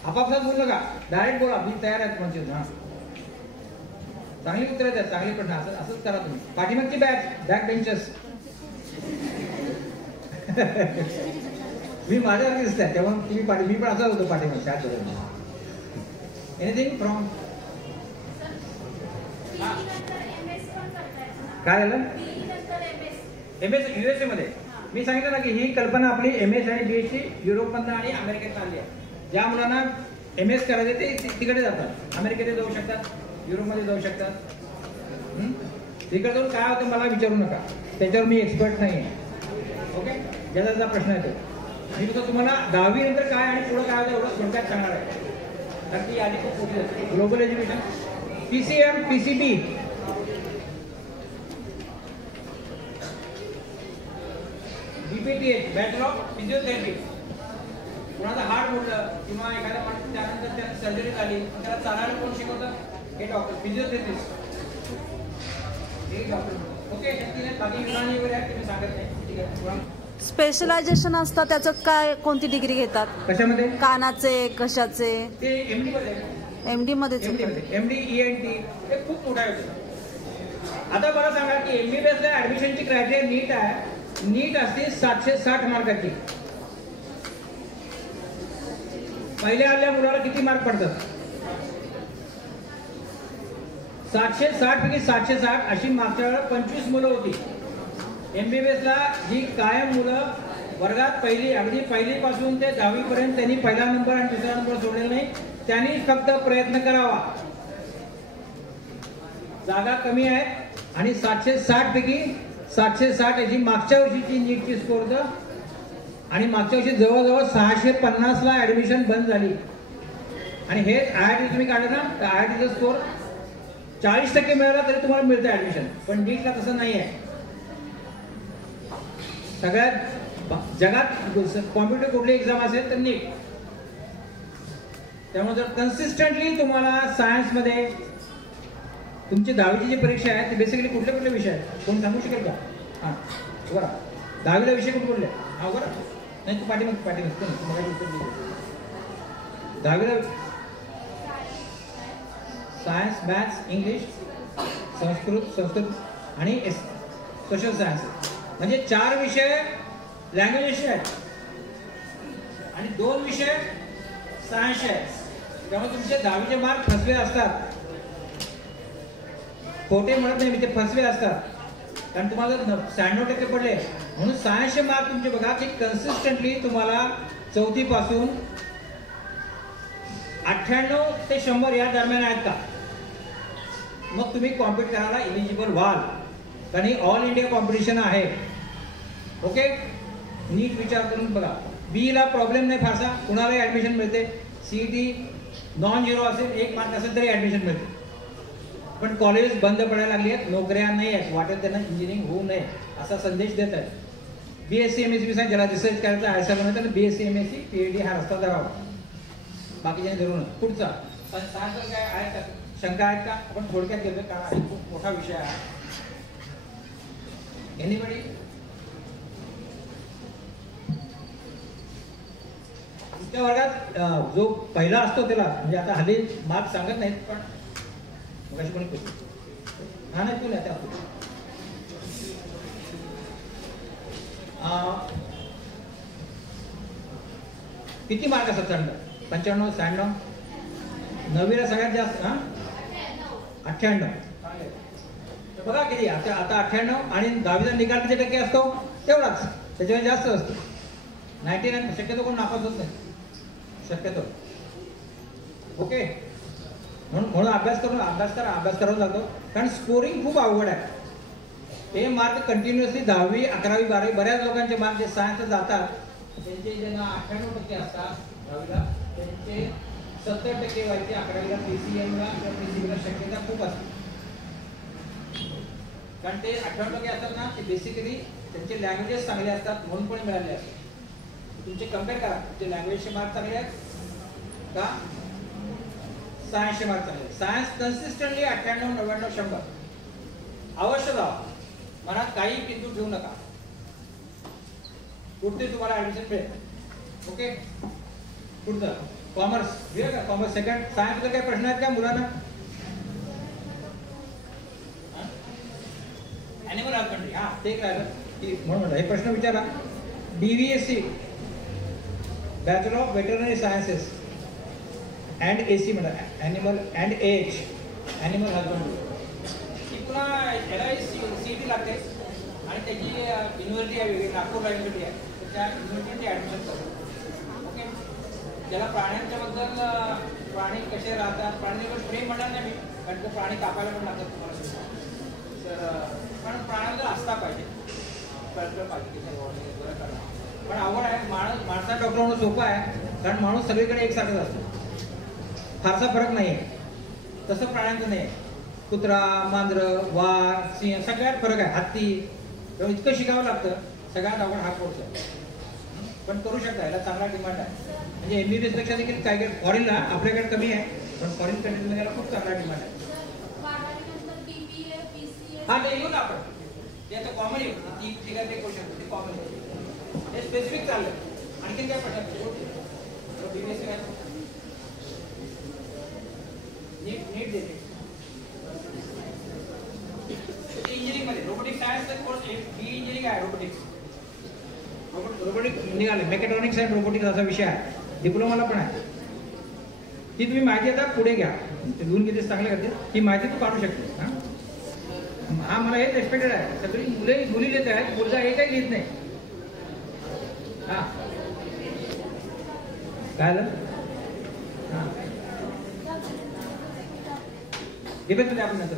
आपापसात बोलू नका, डायरेक्ट बोला, मी तयार आहे म्हणजे. हा, चांगली उत्तरं द्या, चांगली प्रश्न, असंच करा तुम्ही. पाठीमागची बॅक बेंचर्स मी माझ्यावरती दिसतंय, तेव्हा तुम्ही मी पण असाच होतो पाठीमागच्या आत. एनिथिंग फ्रॉम काय झालं? MS USA मध्ये मी सांगितलं ना की ही कल्पना आपली MS आणि BSc युरोपमधनं आणि अमेरिकेत आली आहे. ज्या मुलांना MS करायचे ते तिकडे जातात, अमेरिकेत जाऊ शकतात, युरोपमध्ये जाऊ शकतात. तिकडे जाऊन काय होतं मला विचारू नका, त्याच्यावर मी एक्सपर्ट नाही आहे. ओके, ज्याचा त्याचा प्रश्न येतो. मी फक्त तुम्हाला 10वी नंतर काय आणि पुढे काय होतं एवढं थोडक्यात सांगणार आहे, कारण की आधी खूप मोठी असते. Global education, PCM PCB, BPTH bachelor of physiotherapy. कोणाचा हार्ट मोडलं किंवा एखाद्या माणूस त्यानंतर त्याला सर्जरी झाली, त्याला चालायला कोण शिकवतं? हे डॉक्टर, फिजिओथेरपिस्ट, हे डॉक्टर. ओके, बाकी युनानी वगैरे आहे तुम्ही सांगत नाही, ठीक आहे. स्पेशलायझेशन असतं त्याच्यात काय, कोणती डिग्री घेतात? कशामध्ये? कानाचे, कशाचे? ते MD मध्ये, MD मध्येच. MD ENT हे खूप मोठा आहे. आता मला सांगा की MBBS ला ऍडमिशनची क्रायटेरिया नीट आहे. नीट असते 760 मार्काची. पहिल्या आल्या मुलाला किती मार्क पडतात? 760 पैकी 760 अशी मागच्या वेळेला 25 मुलं होती. MBBS ला जी कायम मुलं वर्गात अगदी पहिली पासून ते 10वी पर्यंत त्यांनी पहिला नंबर आणि दुसरा नंबर सोडलेला नाही, त्यांनी फक्त प्रयत्न करावा. जागा कमी आहे आणि 760 पैकी 760 याची मागच्या वर्षीची नीटची स्कोर होतं आणि मागच्या वर्षी जवळजवळ 650 ला ऍडमिशन बंद झाली. आणि हे IIT तुम्ही काढलं ना, तर IITचा स्कोर 40% मिळाला तरी तुम्हाला मिळतं ऍडमिशन, पण नीटला तसं नाही आहे. सगळ्यात जगात कॉम्प्युटर कुठली एक्झाम असेल तर नीट. त्यामुळे जर कन्सिस्टंटली तुम्हाला सायन्समध्ये तुमची 10वीची जी परीक्षा आहे ती बेसिकली कुठले कुठले विषय आहेत कोण सांगू शकेल का? हां बरं, 10वीला विषय कुठे कुठले? हा बरं, नाही तू पाठीमाग तुम्हाला उत्तर दिलं. 10वीला सायन्स, मॅथ्स, इंग्लिश, संस्कृत आणि सोशल सायन्स, म्हणजे 4 विषय लँग्वेजेसचे आहेत आणि 2 विषय सायन्सचे आहेत. त्यामुळे तुमचे 10वीचे मार्क फसवे असतात. खोटे म्हणत नाही मी, ते फसवे असतात, कारण तुम्हाला 96% पडले म्हणून सायन्सचे मार्क तुमचे बघा की कन्सिस्टंटली तुम्हाला 4थी पासून 98 ते 100 या दरम्यान आहेत का, मग तुम्ही कॉम्पिट करायला इलिजिबल व्हाल, कारण ही ऑल इंडिया कॉम्पिटिशन आहे. ओके, नीट विचार करून बघा. BE ला प्रॉब्लेम नाही फारसा, कुणालाही ऍडमिशन मिळते. CET नॉन झिरो असेल, 1 मार्क असेल तरी ऍडमिशन मिळते. पण कॉलेज बंद पडायला लागली आहेत, नोकऱ्या नाही आहेत, वाटत त्यांना इंजिनिअरिंग होऊ नये असा संदेश देत आहेत. BSc MSc ज्याला रिसर्च करायचा ISER म्हणतात, BSc MSc PhD हा रस्ता धरावा. बाकीच्या धरून पुढचा सायन्सवर काय आहे का, शंका आहेत का? आपण थोडक्यात घेतो कारण खूप मोठा विषय आहे. एनिबडी? तुमच्या वर्गात जो पहिला असतो त्याला म्हणजे आता हल्ली मार्क्स सांगत नाहीत पण मगाशी कोणी हा नाही तू नाही त्या किती मार्क असतात चांगलं? 95, 96? 9वीला सगळ्यात जास्त? 98. बघा किती आता 98 आणि 10वीचा निकाल किती टक्के असतो? तेवढाच, त्याच्यावर जास्त असतो. 99 शक्यतो कोण नापास होत नाही शक्यतो. ओके, म्हणून अभ्यास करावा लागतो कारण स्कोरिंग खूप अवघड आहे. हे मार्क कंटिन्युअसली 10वी, 11वी, 12वी बऱ्याच लोकांचे मार्क जे सायन्स जातात त्यांचे ज्यांना 98% असतात 10वीला त्यांचे 70% व्हायचे 11वीला PCM ला किंवा PCB ला शक्यता खूप असते. कारण ते 98% असतात ना, ते बेसिकली त्यांचे लँग्वेजेस चांगले असतात म्हणून पण मिळाले असतात. तुमचे कम्पेअर करा, तुमचे लँग्वेजचे मार्क चांगले आहेत का सायन्सचे मार्क चांगले? सायन्स कन्सिस्टंटली 98, 99, 100 अवश्य जावा. मनात काही किंतु ठेवू नका, कुठे तुम्हाला ऍडमिशन मिळेल. ओके, पुढचं कॉमर्स घेऊया का? Commerce second. सायन्सला काही प्रश्न आहेत का मुलांना? ॲनिमल हजबंड्री, हा ते एक राहिलं की म्हणून हे प्रश्न विचारा. DVSC bachelor of veterinary sciences and AC म्हणतात animal and as animal husbandry. ती पुन्हा याला CET लागते आणि त्याची युनिव्हर्सिटी आहे वेगळी, नागपूरला युनिव्हर्सिटी आहे, तर त्या युनिव्हर्सिटीची ॲडमिशन करतो. ओके, ज्याला प्राण्यांच्या बद्दल प्राणी कसे राहतात, प्राण्यांवर प्रेम म्हणणार नाही मी कारण तो प्राणी कापायला पण लागतात तुम्हाला. तर पण प्राण्यांवर असता पाहिजे, कळलं पाहिजे की पण आवड आहे. माणसा डॉक्टर होणं सोपं आहे कारण माणूस सगळीकडे एकसारखाच असतो, फारसा फरक नाही आहे. तसं प्राण्यांचं नाही आहे. कुत्रा, मांजरं, वाघ, सिंह सगळ्यात फरक आहे. हत्ती इतकं शिकावं लागतं. सगळ्यात आवड हा कोर्स आहे पण करू शकता, याला चांगला डिमांड आहे. म्हणजे MBBS पेक्षा देखील काय काय फॉरेनला आपल्याकडे कमी आहे पण फॉरेन कंट्रीजमध्ये याला खूप चांगला डिमांड आहे. हा ते येऊ ना आपण, ते आता कॉमन येऊ ती ठिकाणी ते करू शकतो, ते कॉमन येऊ. हे स्पेसिफिक चाललं. आणखीन काय प्रश्न? नीट देते इंजिनिअरिंग मध्ये रोबोटिक्स सायन्सचा कोर्स बी इंजिनिअरिंग आहे. रोबोटिक निघाले, मेकॅट्रॉनिक्स अँड रोबोटिक्स असा विषय आहे, डिप्लोमाला पण आहे. ती तुम्ही माहिती आता पुढे घ्या, लिहून किती चांगले करते ही माहिती तू काढू शकते. हा मला हेच एक्सपेक्टेड आहे. सगळी मुली लिहित आहेत, मुलगा एकही लिहित नाही. हा काय झालं? डिफेन्स मध्ये आपण नंतर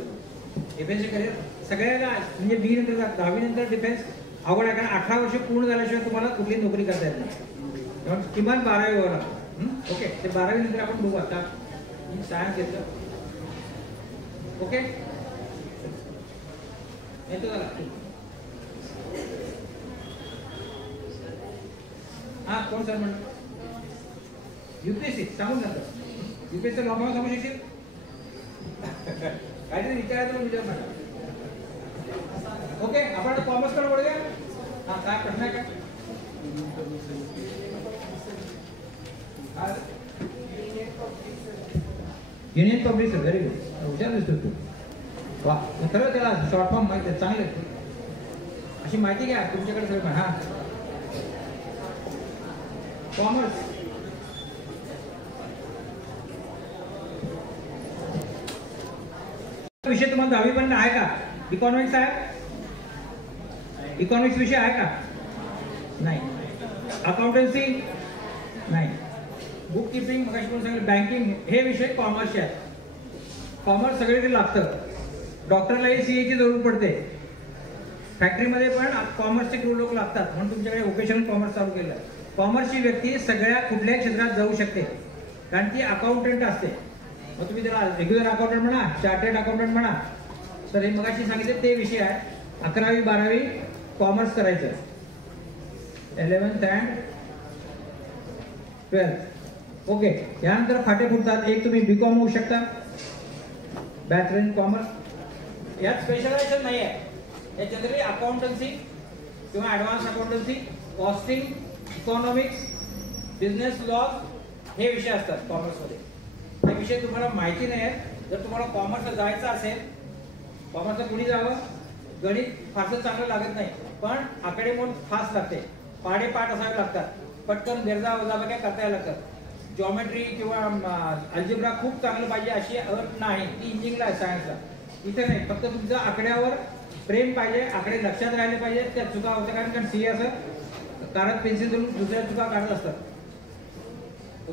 डिफेन्सचे करिअर सगळ्याला म्हणजे बी नंतर 10वी नंतर डिफेन्स अवघड आहे कारण 18 वर्ष पूर्ण झाल्याशिवाय तुम्हाला कुठली नोकरी करता येत नाही. किमान 12वी व्हावं लागतं. ओके, ते 12वी नंतर आपण बघू. आता मी सायन्स घेतलं. ओके, येतो झाला. हा कोण सर म्हणतो? UPSC सांगून नंतर UPSC लॉंग सांगू शकशील? काहीतरी विचारायचं विचार म्हणा. ओके, आपण कॉमर्स कडे वळूया. हा काय प्रश्न आहे का? युनियन पब्लिक व्हेरी गुड, हुशार दिसतो तू. वा, खरं त्याला शॉर्ट फॉर्म माहिती आहे, चांगले अशी माहिती घ्या तुमच्याकडे सगळं. हा कॉमर्स विषय तुम्हाला 10वी पर्यंत आहे का? इकॉनॉमिक्स आहे? इकॉनॉमिक्स विषय आहे का? नाही. अकाउंटन्सी नाही. बुक किपिंग मग सांगितलं, बँकिंग हे विषय कॉमर्सचे आहेत. कॉमर्स सगळीकडे लागतं. डॉक्टरलाही CA ची जरूर पडते. फॅक्टरीमध्ये पण कॉमर्सचे लोक लागतात म्हणून तुमच्याकडे व्होकेशनल कॉमर्स चालू केलं. कॉमर्सची व्यक्ती सगळ्या कुठल्याही क्षेत्रात जाऊ शकते कारण ती अकाउंटंट असते. मग तुम्ही त्याला रेग्युलर अकाउंटंट म्हणा, चार्टर्ड अकाउंटंट म्हणा. तर हे मगाशी सांगितले ते विषय आहे. 11वी 12वी कॉमर्स करायचं, 11th and 12th ओके, यानंतर फाटे फुटतात. एक तुम्ही बीकॉम होऊ शकता, बॅचलर इन कॉमर्स. यात स्पेशलायझेशन नाही आहे. या जनरली अकाउंटन्सी किंवा advance accountancy, costing, economics, business law हे विषय असतात कॉमर्समध्ये. हे विषय तुम्हाला माहिती नाही आहेत. जर तुम्हाला कॉमर्सला जायचं असेल, कॉमर्सला कुणी जावं, गणित फारसं चांगलं लागत नाही, पण आकडेमोड फास्ट लागते, पाढेपाठ असावे लागतात, पटकन बेरजा वजाबाकी करता यायला लागतात. जॉमेट्री किंवा अल्जेब्रा खूप चांगलं पाहिजे अशी अट नाही. ती इंजिनिअरिंगला आहे, सायन्सला. इथे नाही. फक्त तुमचं आकड्यावर प्रेम पाहिजे, आकडे लक्षात राहिले पाहिजे. त्या चुका होत्या कारण सीए असं कागद पेन्सिल धरून दुसऱ्या चुका काढत असतात.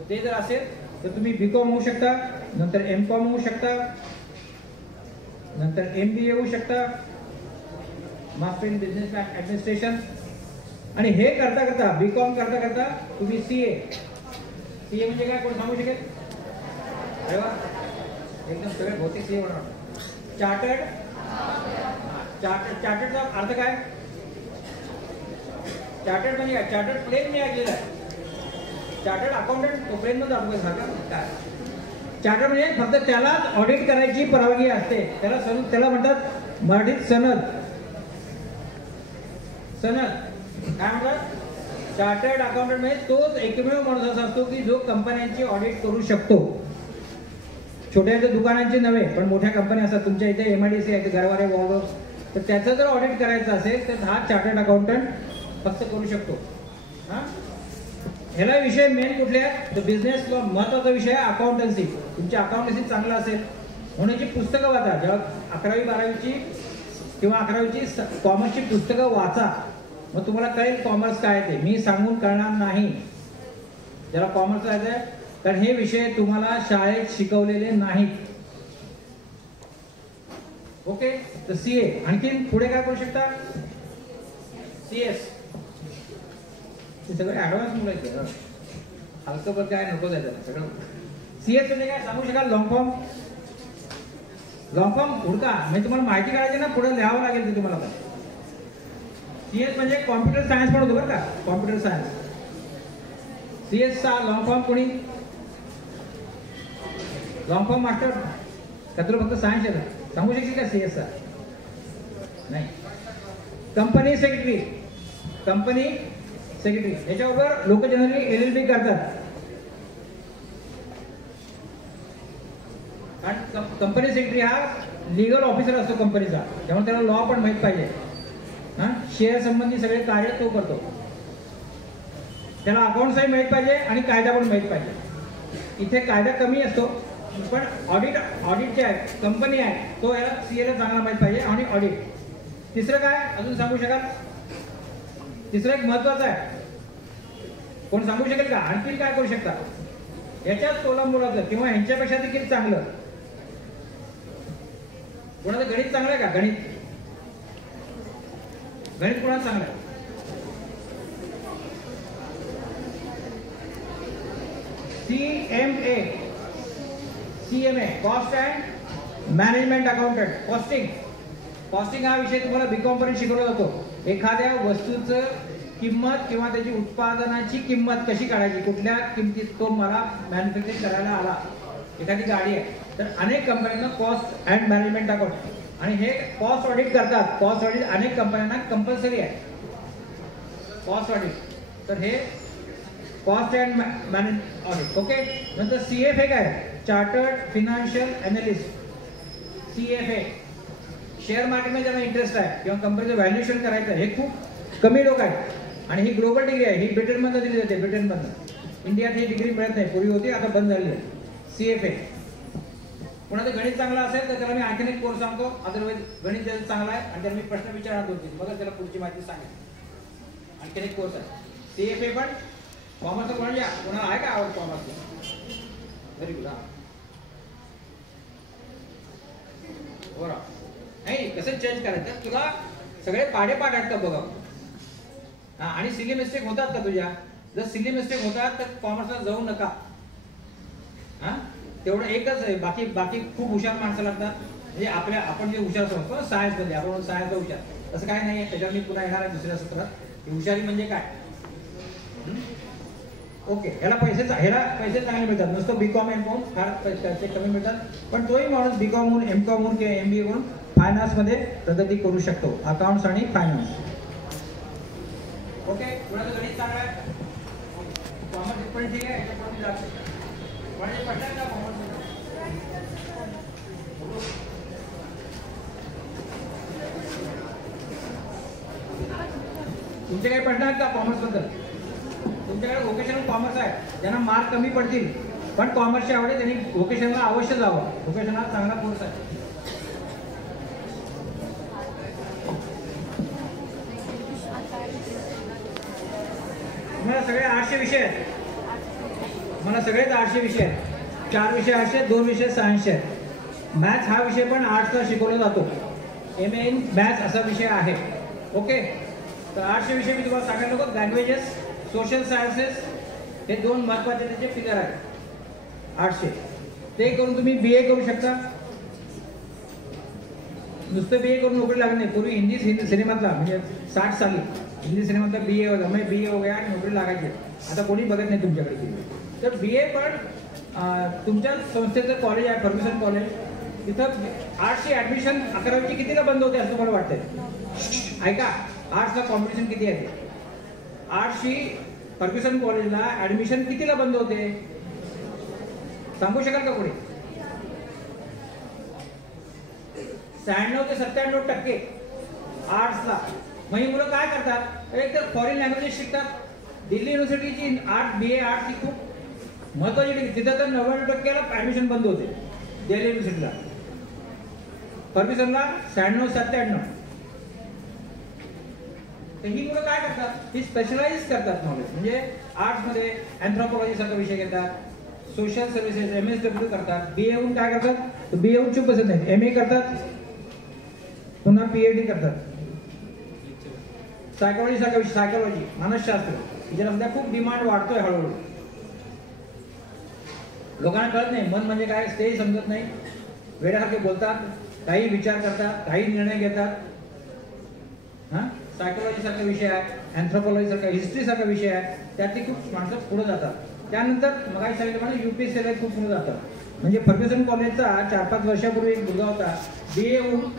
ते जर असेल तर तुम्ही बीकॉम होऊ शकता, नंतर एमकॉम होऊ शकता, नंतर MBA होऊ शकता, मास्टर इन बिझनेस ऍडमिनिस्ट्रेशन. आणि हे करता करता, बीकॉम करता करता तुम्ही सीए म्हणजे काय कोण सांगू शकेल? अरे वा, एकदम सगळे भौतिक सीए होणार. चार्टर्डचा अर्थ काय? चार्टर्ड म्हणजे काय? चार्टर्ड प्लेन मी ऐकलेला आहे. चार्टर्ड अकाउंटंट तो प्लेन मध्ये जातो काय? चार्टर्ड म्हणजे फक्त त्यालाच ऑडिट करायची परवानगी असते. त्याला म्हणतात मराठीत सनद. काय म्हणतात? चार्टर्ड अकाउंटंट म्हणजे तोच एकमेव माणूस असा असतो की जो कंपन्यांची ऑडिट करू शकतो. छोट्या दुकानांची नव्हे, पण मोठ्या कंपन्या असतात तुमच्या इथे, MIDC आहे, गरवारे, वॉल्वो, तर त्याचं जर ऑडिट करायचं असेल तर हा चार्टर्ड अकाउंटंट फक्त करू शकतो. ह्याला विषय मेन कुठले आहेत? तर बिझनेस लॉ महत्वाचा विषय आहे अकाउंटन्सी. तुमची अकाउंटन्सी चांगला असेल होण्याची पुस्तकं वाचा. जेव्हा 11वी 12वीची किंवा 11वीची कॉमर्सची पुस्तकं वाचा, मग तुम्हाला कळेल कॉमर्स काय ते. मी सांगून कळणार नाही ज्याला कॉमर्स जायचंय, कारण हे विषय तुम्हाला शाळेत शिकवलेले नाहीत. ओके, तर सीए. आणखी पुढे काय करू शकता? CS. हे सगळे ऍडव्हान्स मुलं आहेत, हलकं पण काय नको जायचं सगळं. CS म्हणजे काय सांगू शकाल? Long form. लॉंग फॉर्म हुडका, म्हणजे तुम्हाला माहिती काढायची ना, पुढे लिहावं लागेल ते तुम्हाला. पण CS म्हणजे कॉम्प्युटर सायन्स पण होतो बरं का, कॉम्प्युटर सायन्स. CS चा लॉंग फॉर्म कोणी? लॉंग फॉर्म मास्टर का तुला फक्त सायन्स येतं? सांगू शकशील का CS चा? नाही. Company secretary. कंपनी सेक्रेटरी याच्याबरोबर लोक जनरली LLB करतात. कारण कंपनी सेक्रेटरी हा लीगल ऑफिसर असतो कंपनीचा, त्यामुळे त्याला लॉ पण माहित पाहिजे. शेअर संबंधी सगळे कार्य तो करतो. त्याला अकाउंट्सही माहित पाहिजे आणि कायदा पण माहित पाहिजे. इथे कायदा कमी असतो, पण ऑडिट जे आहे, कंपनी आहे, तो याला CA ला चांगला माहित पाहिजे. आणि ऑडिट. तिसरं काय अजून सांगू शकाल? तिसरं एक महत्वाचं आहे, कोण सांगू शकेल का? आणखी काय करू शकता याच्यात तोलामोलाचं किंवा ह्यांच्यापेक्षा देखील चांगलं? कोणाचं गणित चांगलं आहे का? गणित कोणाचं चांगलं आहे? CMA cost and management accountant. Costing हा विषय तुम्हाला बीकॉम पर्यंत शिकवला जातो. एखाद्या वस्तूचं किंमत किंवा त्याची उत्पादनाची किंमत कशी काढायची, कुठल्या किमतीत तो मला मॅन्युफॅक्चरिंग करायला आला. एखादी गाडी आहे तर अनेक कंपन्यांना कॉस्ट अँड मॅनेजमेंट अकाउंट, आणि हे कॉस्ट ऑडिट करतात. कॉस्ट ऑडिट अनेक कंपन्यांना कंपल्सरी आहे, कॉस्ट ऑडिट. तर हे cost and manage audit. Okay, नंतर CFA काय? Chartered financial analyst. CFA share मार्केटमध्ये ज्यांना इंटरेस्ट आहे किंवा कंपनीचं व्हॅल्युएशन करायचं आहे, हे खूप कमी लोक आहेत. आणि ही ग्लोबल डिग्री आहे, ही ब्रिटनमधनं दिली जाते. ब्रिटनमधनं. इंडियात ही डिग्री मिळत नाही, पूर्वी होती, आता बंद झाली आहे. CFA. कोणाचं गणित चांगलं असेल तर त्याला मी आणखीन एक कोर्स सांगतो. अदरवाईज गणित ज्याचं चांगला आहे आणि त्याला मी प्रश्न विचारणार होते, मग त्याला पुढची माहिती सांगेल. आणखीन एक कोर्स आहे CFA. पण कॉमर्स कोणाला आहे का आवड कॉमर्स? Very good. नाही, कसं चेंज करायचं? तुला सगळे पाढेपाठ आहेत का बघा. आणि सिली मिस्टेक होतात का तुझ्या? जर सिली मिस्टेक होतात तर कॉमर्सला जाऊ नका. तेवढं एकच आहे. बाकी खूप हुशार माणसं लागतात. म्हणजे आपण जे हुशार समजतो सायन्स मध्ये, आपण सायन्सचा हुशार, तसं काय नाही. त्याच्यावर मी पुन्हा येणार आहे दुसऱ्या सत्रात. हुशारी म्हणजे काय? ओके, ह्याला पैसे चांगले मिळतात. नुसतं बीकॉम एमकॉम फार पैसे कमी मिळतात, पण तोही माणूस बीकॉम होऊन एमकॉम होऊन किंवा MBA होऊन फायनान्समध्ये प्रगती करू शकतो. अकाउंट्स आणि फायनान्स. ओके, कोणाचं गणित चांगलं आहे, कॉमर्स पण ठीक आहे, याच्याप्रमाणे जाते. कोणाचे प्रश्न आहेत का कॉमर्स? तुमचे काही प्रश्न आहेत का कॉमर्स बद्दल? तुमच्याकडे व्होकेशनल कॉमर्स आहे, ज्यांना मार्क कमी पडतील पण कॉमर्सची आवड आहे, त्यांनी व्होकेशनला अवश्य जावं. व्होकेशनल हा चांगला कोर्स आहे. तुम्हाला सगळे 800 विषय आहेत. मला सगळेच 800 विषय आहेत. 4 विषय आर्ट्सचे, 2 विषय सायन्सचे आहेत. मॅथ्स हा विषय पण आर्ट्सला शिकवला जातो. MA इन मॅथ्स असा विषय आहे. ओके, तर 800 विषय मी तुम्हाला सांगायला नको. लँग्वेजेस, सोशल सायन्सेस हे 2 महत्वाचे त्याचे फिगर आहेत 800. ते करून तुम्ही BA करू शकता. नुसतं BA करून नोकरी लागली नाही. पूर्वी हिंदी सिनेमातला म्हणजे 60 साली हिंदी सिनेमातला BA होता, म्हणजे BA हो गया आणि नोकरी लागायची. आता कोणी बघत नाही तुमच्याकडे केली. तर BA पण तुमच्या संस्थेचं कॉलेज आहे, फर्ग्युसन कॉलेज, तिथं आर्ट्सची ऍडमिशन 11वीची कितीला बंद होते असं तुम्हाला वाटतंय? ऐका, आर्ट्सला कॉम्पिटिशन किती आहे? आर्ट्सची फर्ग्युसन कॉलेजला ऍडमिशन कितीला बंद होते सांगू शकाल का कोणी? 96 ते 97% आर्ट्सला. मग ही मुलं काय करतात? एक तर फॉरेन लँग्वेजेस शिकतात. दिल्ली युनिव्हर्सिटीची BA आर्ट्सची खूप महत्वाची डिग्री, तिथं तर 99%ला ऍडमिशन बंद होते दिल्ली युनिव्हर्सिटीला. फर्ग्युसनला 96-97. तर ही मुलं काय करतात? ही स्पेशलाइज करतात नॉलेज. म्हणजे आर्ट्समध्ये अँथ्रोपॉलॉजी सारखा विषय घेतात, सोशल सर्व्हिसेस MSW करतात. BA होऊन काय करतात? तर BA होऊन चुप बसत नाही, MA करतात, पुन्हा PhD करतात. सायकोलॉजी सारखा विषय, सायकोलॉजी मानसशास्त्र, ज्याला सध्या खूप डिमांड वाढतोय हळूहळू. लोकांना कळत नाही मन म्हणजे काय, तेही समजत नाही. वेड्यासारखे बोलतात, काही विचार करतात, काही निर्णय घेतात. सायकोलॉजी सारखा विषय आहे, अँथ्रोपॉलॉजी सारखा, हिस्ट्री सारखा विषय आहे, त्यातली खूप माणसं पुढे जातात. त्यानंतर मग सांगितलं UPSCला खूप पुढे जातात. म्हणजे फर्ग्युसन कॉलेजचा 4-5 वर्षापूर्वी एक मुलगा होता, BA होऊन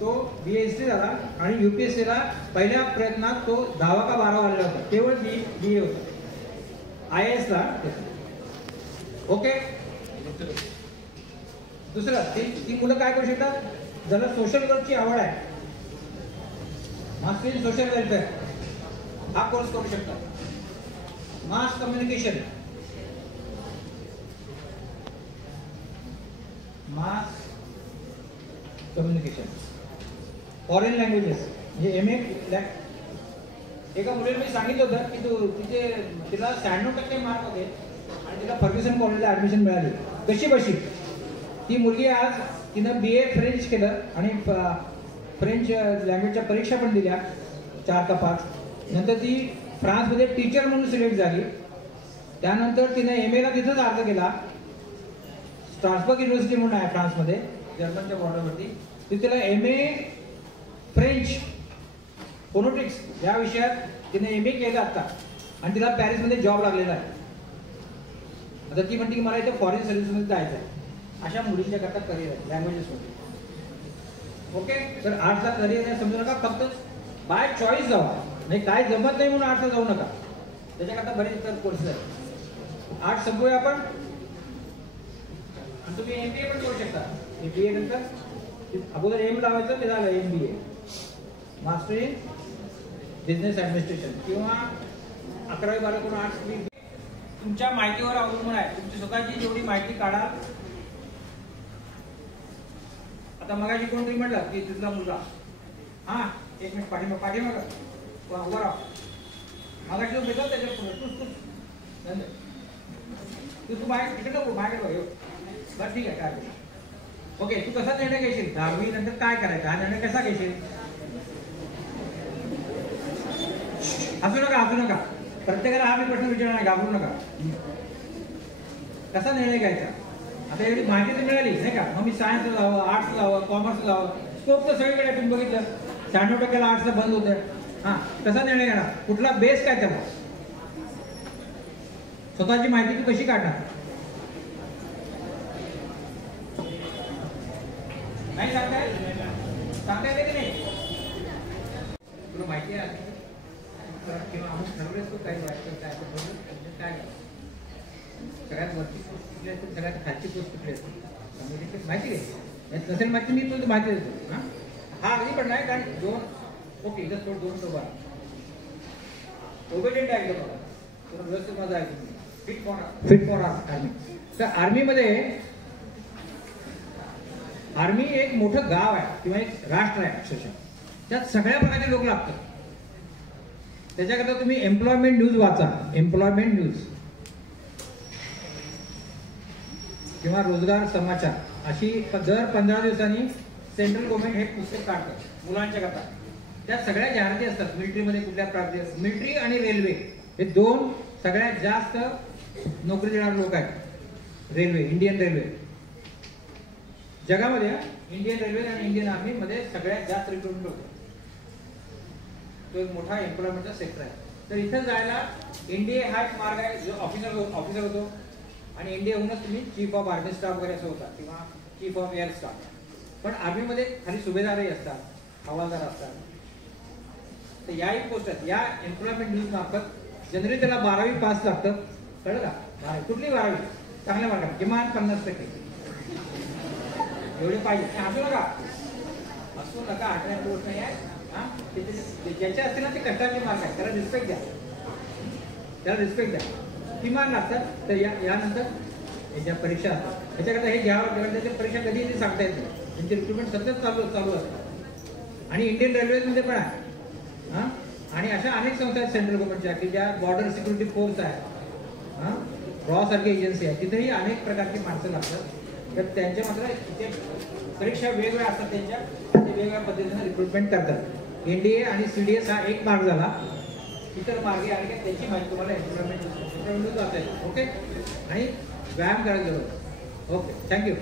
तो BA हिस्ट्री झाला आणि UPSCला पहिल्या प्रयत्नात तो 10वा का 12वा आलेला होता. केवळ BA होता, IAS ला. ओके, दुसरं ती मुलं काय करू शकतात? ज्याला सोशल वर्कची आवड आहे, मास्टर इन सोशल वेलफेअर हा कोर्स करू शकतात. मास कम्युनिकेशन, फॉरेन लँग्वेजेस म्हणजे MA. एका मुलीला मी सांगितलं होतं की तिला 96% मार्क होते आणि तिला फर्ग्युसन कॉलेजला ऍडमिशन मिळाली. कशी बशी ती मुलगी आज तिनं BA फ्रेंच केलं आणि फ्रेंच लँग्वेजच्या परीक्षा पण दिल्या 4 का 5. नंतर ती फ्रान्समध्ये टीचर म्हणून सिलेक्ट झाली. त्यानंतर तिने MA ला तिथंच अर्ज केला. स्ट्रासबर्ग युनिव्हर्सिटी म्हणून आहे फ्रान्समध्ये, जर्मनच्या बॉर्डरवरती. तिला MA फ्रेंच फोनोटिक्स या विषयात तिने MA केलं आता आणि तिला पॅरिसमध्ये जॉब लागलेला आहे. आता ती म्हणते की मला इथे फॉरेन सर्व्हिसमध्ये जायचं आहे. अशा मुलींच्या करता करिअर आहे लँग्वेजेसमध्ये. ओके, तर आर्ट्सला करिअर आहे समजू नका, फक्त बाय चॉईस जावा. नाही काय जमत नाही म्हणून आर्ट्सला जाऊ नका, त्याच्याकरता बरेच इतर कोर्सेस आहेत. आर्ट्स संपवूया आपण आणि तुम्ही MBA पण करू शकता. MBA नंतर अगोदर एम लावायचं, ते झालं MBA, master in business administration, किंवा 11वी-12वी करून आर्ट्स. तुमच्या माहितीवर अवलंबून आहे, तुमची स्वतःची जेवढी माहिती काढा. आता मगाशी कोणतरी म्हटलं की तिथला मुलगा, हा एक मिनिट पाठीमाग उभा राहा. मगाशी जो भेटला त्याच्या तू बाहेर तिकडे नको, बाहेर बरं ठीक आहे. काय ओके, तू कसा निर्णय घेशील 10वी नंतर काय करायचं, हा निर्णय कसा घेशील? हसू नका. प्रत्येकाला हा मी प्रश्न विचारणार नाही, घाबरू नका. कसा निर्णय घ्यायचा? आता एवढी माहिती तर मिळाली नाही का, मग मी सायन्सला जावं, आर्ट्सला जावं, कॉमर्सला जावं, स्कोप तर सगळीकडे तुम्ही बघितलं. 96% आर्ट्सला बंद होतं. हा, कसा निर्णय घेणार? कुठला बेस काय त्याला? स्वतःची माहिती तू कशी काढणार? नाही सांगता येते की नाही? तुला माहिती आहे किंवा आम्ही ठरवलेच तो काही वाटतं काय काय सगळ्यात वरती कुठली असते, सगळ्यात खालची पोस्ट कुठली असते माहिती आहे? नसेल माहिती मी तुला माहिती देतो. हा अगदी पण नाही, कारण दोन ओके इथं सोड दोन सोबा ओबेडियंट आहे बघा, तुला व्यवस्थित माझं ऐकून फिट फॉर आर्मी. तर आर्मी एक मोठं गाव आहे किंवा एक राष्ट्र आहे अक्षरशः. त्यात सगळ्या प्रकारचे लोक लागतात. त्याच्याकरता तुम्ही एम्प्लॉयमेंट न्यूज वाचा, एम्प्लॉयमेंट न्यूज किंवा रोजगार समाचार, अशी दर 15 दिवसांनी सेंट्रल गव्हर्नमेंट हे पुस्तक काढतात मुलांच्या करता. त्यात सगळ्या जाहिराती असतात. मिलिटरीमध्ये कुठल्या प्रकारचे, मिलिटरी आणि रेल्वे हे दोन सगळ्यात जास्त नोकरी देणारे लोक आहेत. रेल्वे, इंडियन रेल्वे जगामध्ये, इंडियन रेल्वे आणि इंडियन आर्मी मध्ये सगळ्यात जास्त रिक्रुटमेंट होतो. तो एक मोठा एम्प्लॉयमेंटचा सेक्टर आहे. तर इथं जायला एनडीए हा एक मार्ग आहे, जो ऑफिसर होतो आणि एनडीए होऊनच तुम्ही चीफ ऑफ आर्मी स्टाफ वगैरे असं होता किंवा चीफ ऑफ एअर स्टाफ. पण आर्मीमध्ये खाली सुभेदारही असतात, हवालदार असतात. तर याही पोस्ट आहेत. या एम्प्लॉयमेंट न्यूज मार्फत जनरली त्याला 12वी पास लागतं, कळलं का? कुठली 12वी चांगल्या मार्गाने, किमान 50% एवढे पाहिजे. असू नका 18 पोस्ट नाही आहे. ज्याचे असते ना ते कष्टाचे मार्ग आहे, त्याला रिस्पेक्ट द्या, किमान लागतात. तर यानंतर याच्या परीक्षा असतात. त्याच्याकरता हे घ्यावं, त्याच्या परीक्षा कधी येते सांगता येत नाही. त्यांची रिक्रुटमेंट सतत चालू असतात. आणि इंडियन रेल्वेमध्ये पण आहे. आणि अशा अनेक संस्था आहेत सेंट्रल गव्हर्नमेंटच्या की ज्या बॉर्डर सिक्युरिटी फोर्स आहे, रॉ सारखी एजन्सी आहे, तिथेही अनेक प्रकारची माणसं लागतात. तर त्यांच्या मात्र इथे परीक्षा वेगवेगळ्या असतात त्यांच्या, ते वेगवेगळ्या पद्धतीने रिक्रुटमेंट करतात. एनडीए आणि सीडीएस हा एक मार्ग झाला. इतर मार्गे आणि त्याची माहिती तुम्हाला एम्प्लॉयमेंट जाता येईल. ओके, आणि व्यायाम करायला जरूर. Okay, thank you.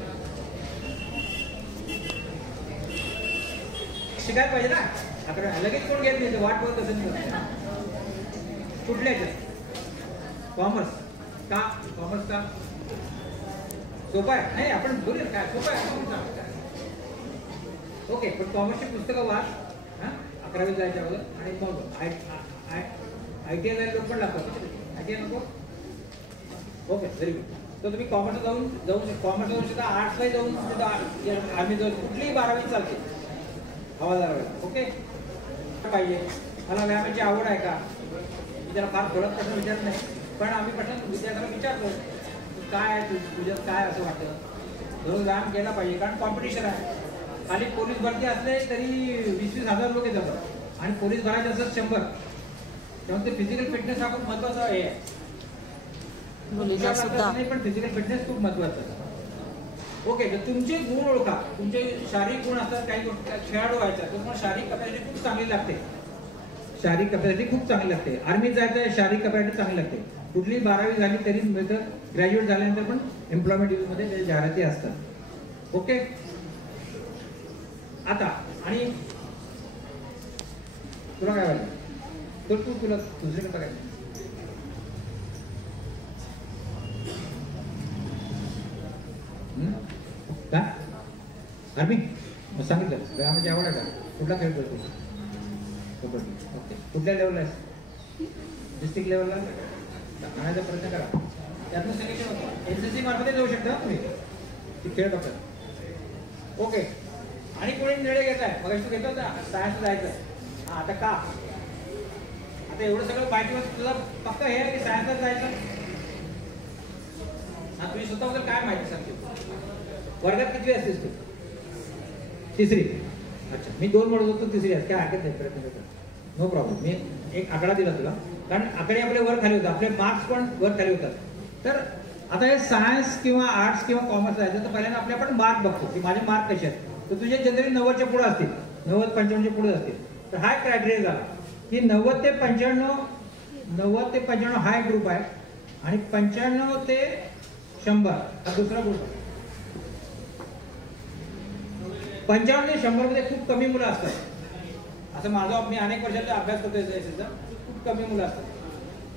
शिकायला पाहिजे ना. आता लगेच कोण घेत नाही, वाट बघत असं नाही. कुठल्या कॉमर्स का? कॉमर्स का सोपं आहे? नाही, आपण बोलूया काय सोपं आहे. ओके, पण कॉमर्सची पुस्तकं वाच 11वी जायच्या अगोदर. आणि मग ITI लोक पण लागतात. ITI नको? Okay, very good. तर तुम्ही कॉमर्सला जाऊ शकता, आर्ट्सलाही जाऊन आम्ही जाऊ, कुठलीही 12वी चालते हवालदार. ओके, पाहिजे मला व्यायामाची आवड आहे का? मी त्याला फार थोडं प्रश्न विचारत नाही, पण आम्ही प्रश्न विद्यार्थ्याला विचारतो काय आहे तुझ्यात काय असं वाटतं. रोज व्यायाम केला पाहिजे, कारण कॉम्पिटिशन आहे. खाली पोलीस भरती असले तरी 20,000 लोक येतात आणि पोलीस भरायचे असतात 100. तेव्हा ते फिजिकल फिटनेस हा खूप महत्वाचा हे आहे. पण फिजिकल फिटनेस खूप महत्वाचं आहे. ओके, तर तुमचे गुण ओळखा. तुमचे शारीरिक गुण असतात, काही खेळाडू व्हायचा तर तुम्हाला शारीरिक कपॅसिटी खूप चांगली लागते. आर्मीत जायचं आहे, शारीरिक कपॅसिटी चांगली लागते. कुठली 12वी झाली तरी मिळतं. ग्रॅज्युएट झाल्यानंतर पण एम्प्लॉयमेंट मध्ये जाहिराती असतात. ओके, आता आणि तुला काय वाटतं? तर तुला दुसरीकडे काय का? आर्मी मग सांगितलं व्यायामाची आवड आहे का? कुठला खेळ करतो? कबड्डी. ओके, कुठल्या लेवलला आहेस? डिस्ट्रिक्ट लेवलला आणायचा प्रयत्न करा. त्यातनं सिलेक्शन होतं. NCC मार्फत जाऊ शकता तुम्ही, ती खेळ बघा. ओके, आणि कोणी निर्णय घेत आहे? मग तू घेतो होता सायन्सला जायचं. आता का? आता एवढं सगळं माहिती तुला फक्त हे आहे की सायन्सला जायचं. तुम्ही स्वतःबद्दल काय माहिती सांगते? वर्गात किती असतेस तू? 3री. अच्छा, मी 2 म्हणत होतो 3री असते. काय हरकत नाही, प्रयत्न करतो. No problem. मी एक आकडा दिला तुला, कारण आकडे आपले वर खाली होतात, आपले मार्क्स पण वर खाली होतात. तर आता हे सायन्स किंवा आर्ट्स किंवा कॉमर्स आहे तर पहिल्यांदा आपले आपण मार्क बघतो की माझे मार्क कसे आहेत. तर तुझे जनरली 90च्या पुढे असतील, 90-95च्या पुढे असतील. तर हा एक क्रायटेरिया झाला की 90 ते 95 हा एक ग्रुप आहे आणि 95 ते 100 हा दुसरा ग्रुप आहे. 95 ते 100 मध्ये खूप कमी मुलं असतात. असं माझा मी अनेक वर्षाचा अभ्यास करतोय, खूप कमी मुलं असतात.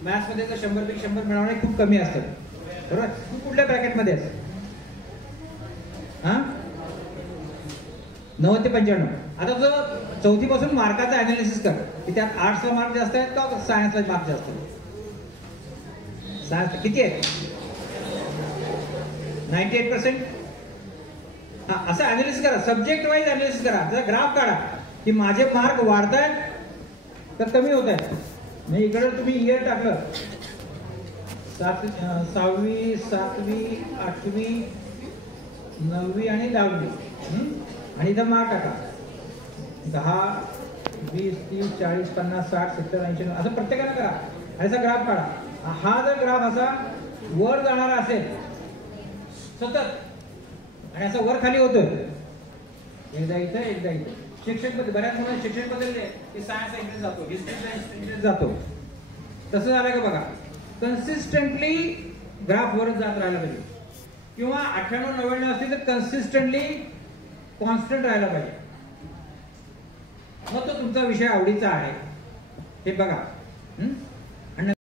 मॅथ्समध्ये तर 100 पैकी 100 मिळवणे खूप कमी असतात, बरोबर? तू कुठल्या ब्रॅकेटमध्ये आहेस? हा, 90 ते 95. आता जो 4थी पासून मार्काचा अनालिसिस कर की त्यात आर्ट्सला मार्क जास्त आहेत का सायन्सला मार्क जास्त आहेत? सायन्स किती आहेत? 98%. हा, असं अनालिसिस करा, सब्जेक्ट वाईज अनालिसिस करा, त्याचा ग्राफ काढा की माझे मार्क वाढत आहेत तर कमी होत आहेत. म्हणजे इकडे तुम्ही इयर टाकलं 6वी 7वी 8वी 9वी आणि 10वी, आणि इथं मार्क टाका 10 20 30 40 50 60 70 80 असं प्रत्येकानं करा. असा ग्राफ काढा. हा जर ग्राफ असा वर जाणारा असेल सतत आणि असं वर खाली होतोय, एकदा इथं एकदा इथं, शिक्षक बऱ्याच मुलांना शिक्षण बदलले की सायन्सचा इंटरेस्ट जातो, हिस्ट्रीचा इंटरेस्ट जातो, तसं झालं का बघा. कन्सिस्टंटली ग्राफ वरच जात राहायला पाहिजे, किंवा 98-99 असतील तर कन्सिस्टंटली कॉन्स्टंट राहायला पाहिजे, मग तो तुमचा विषय आवडीचा आहे हे बघा.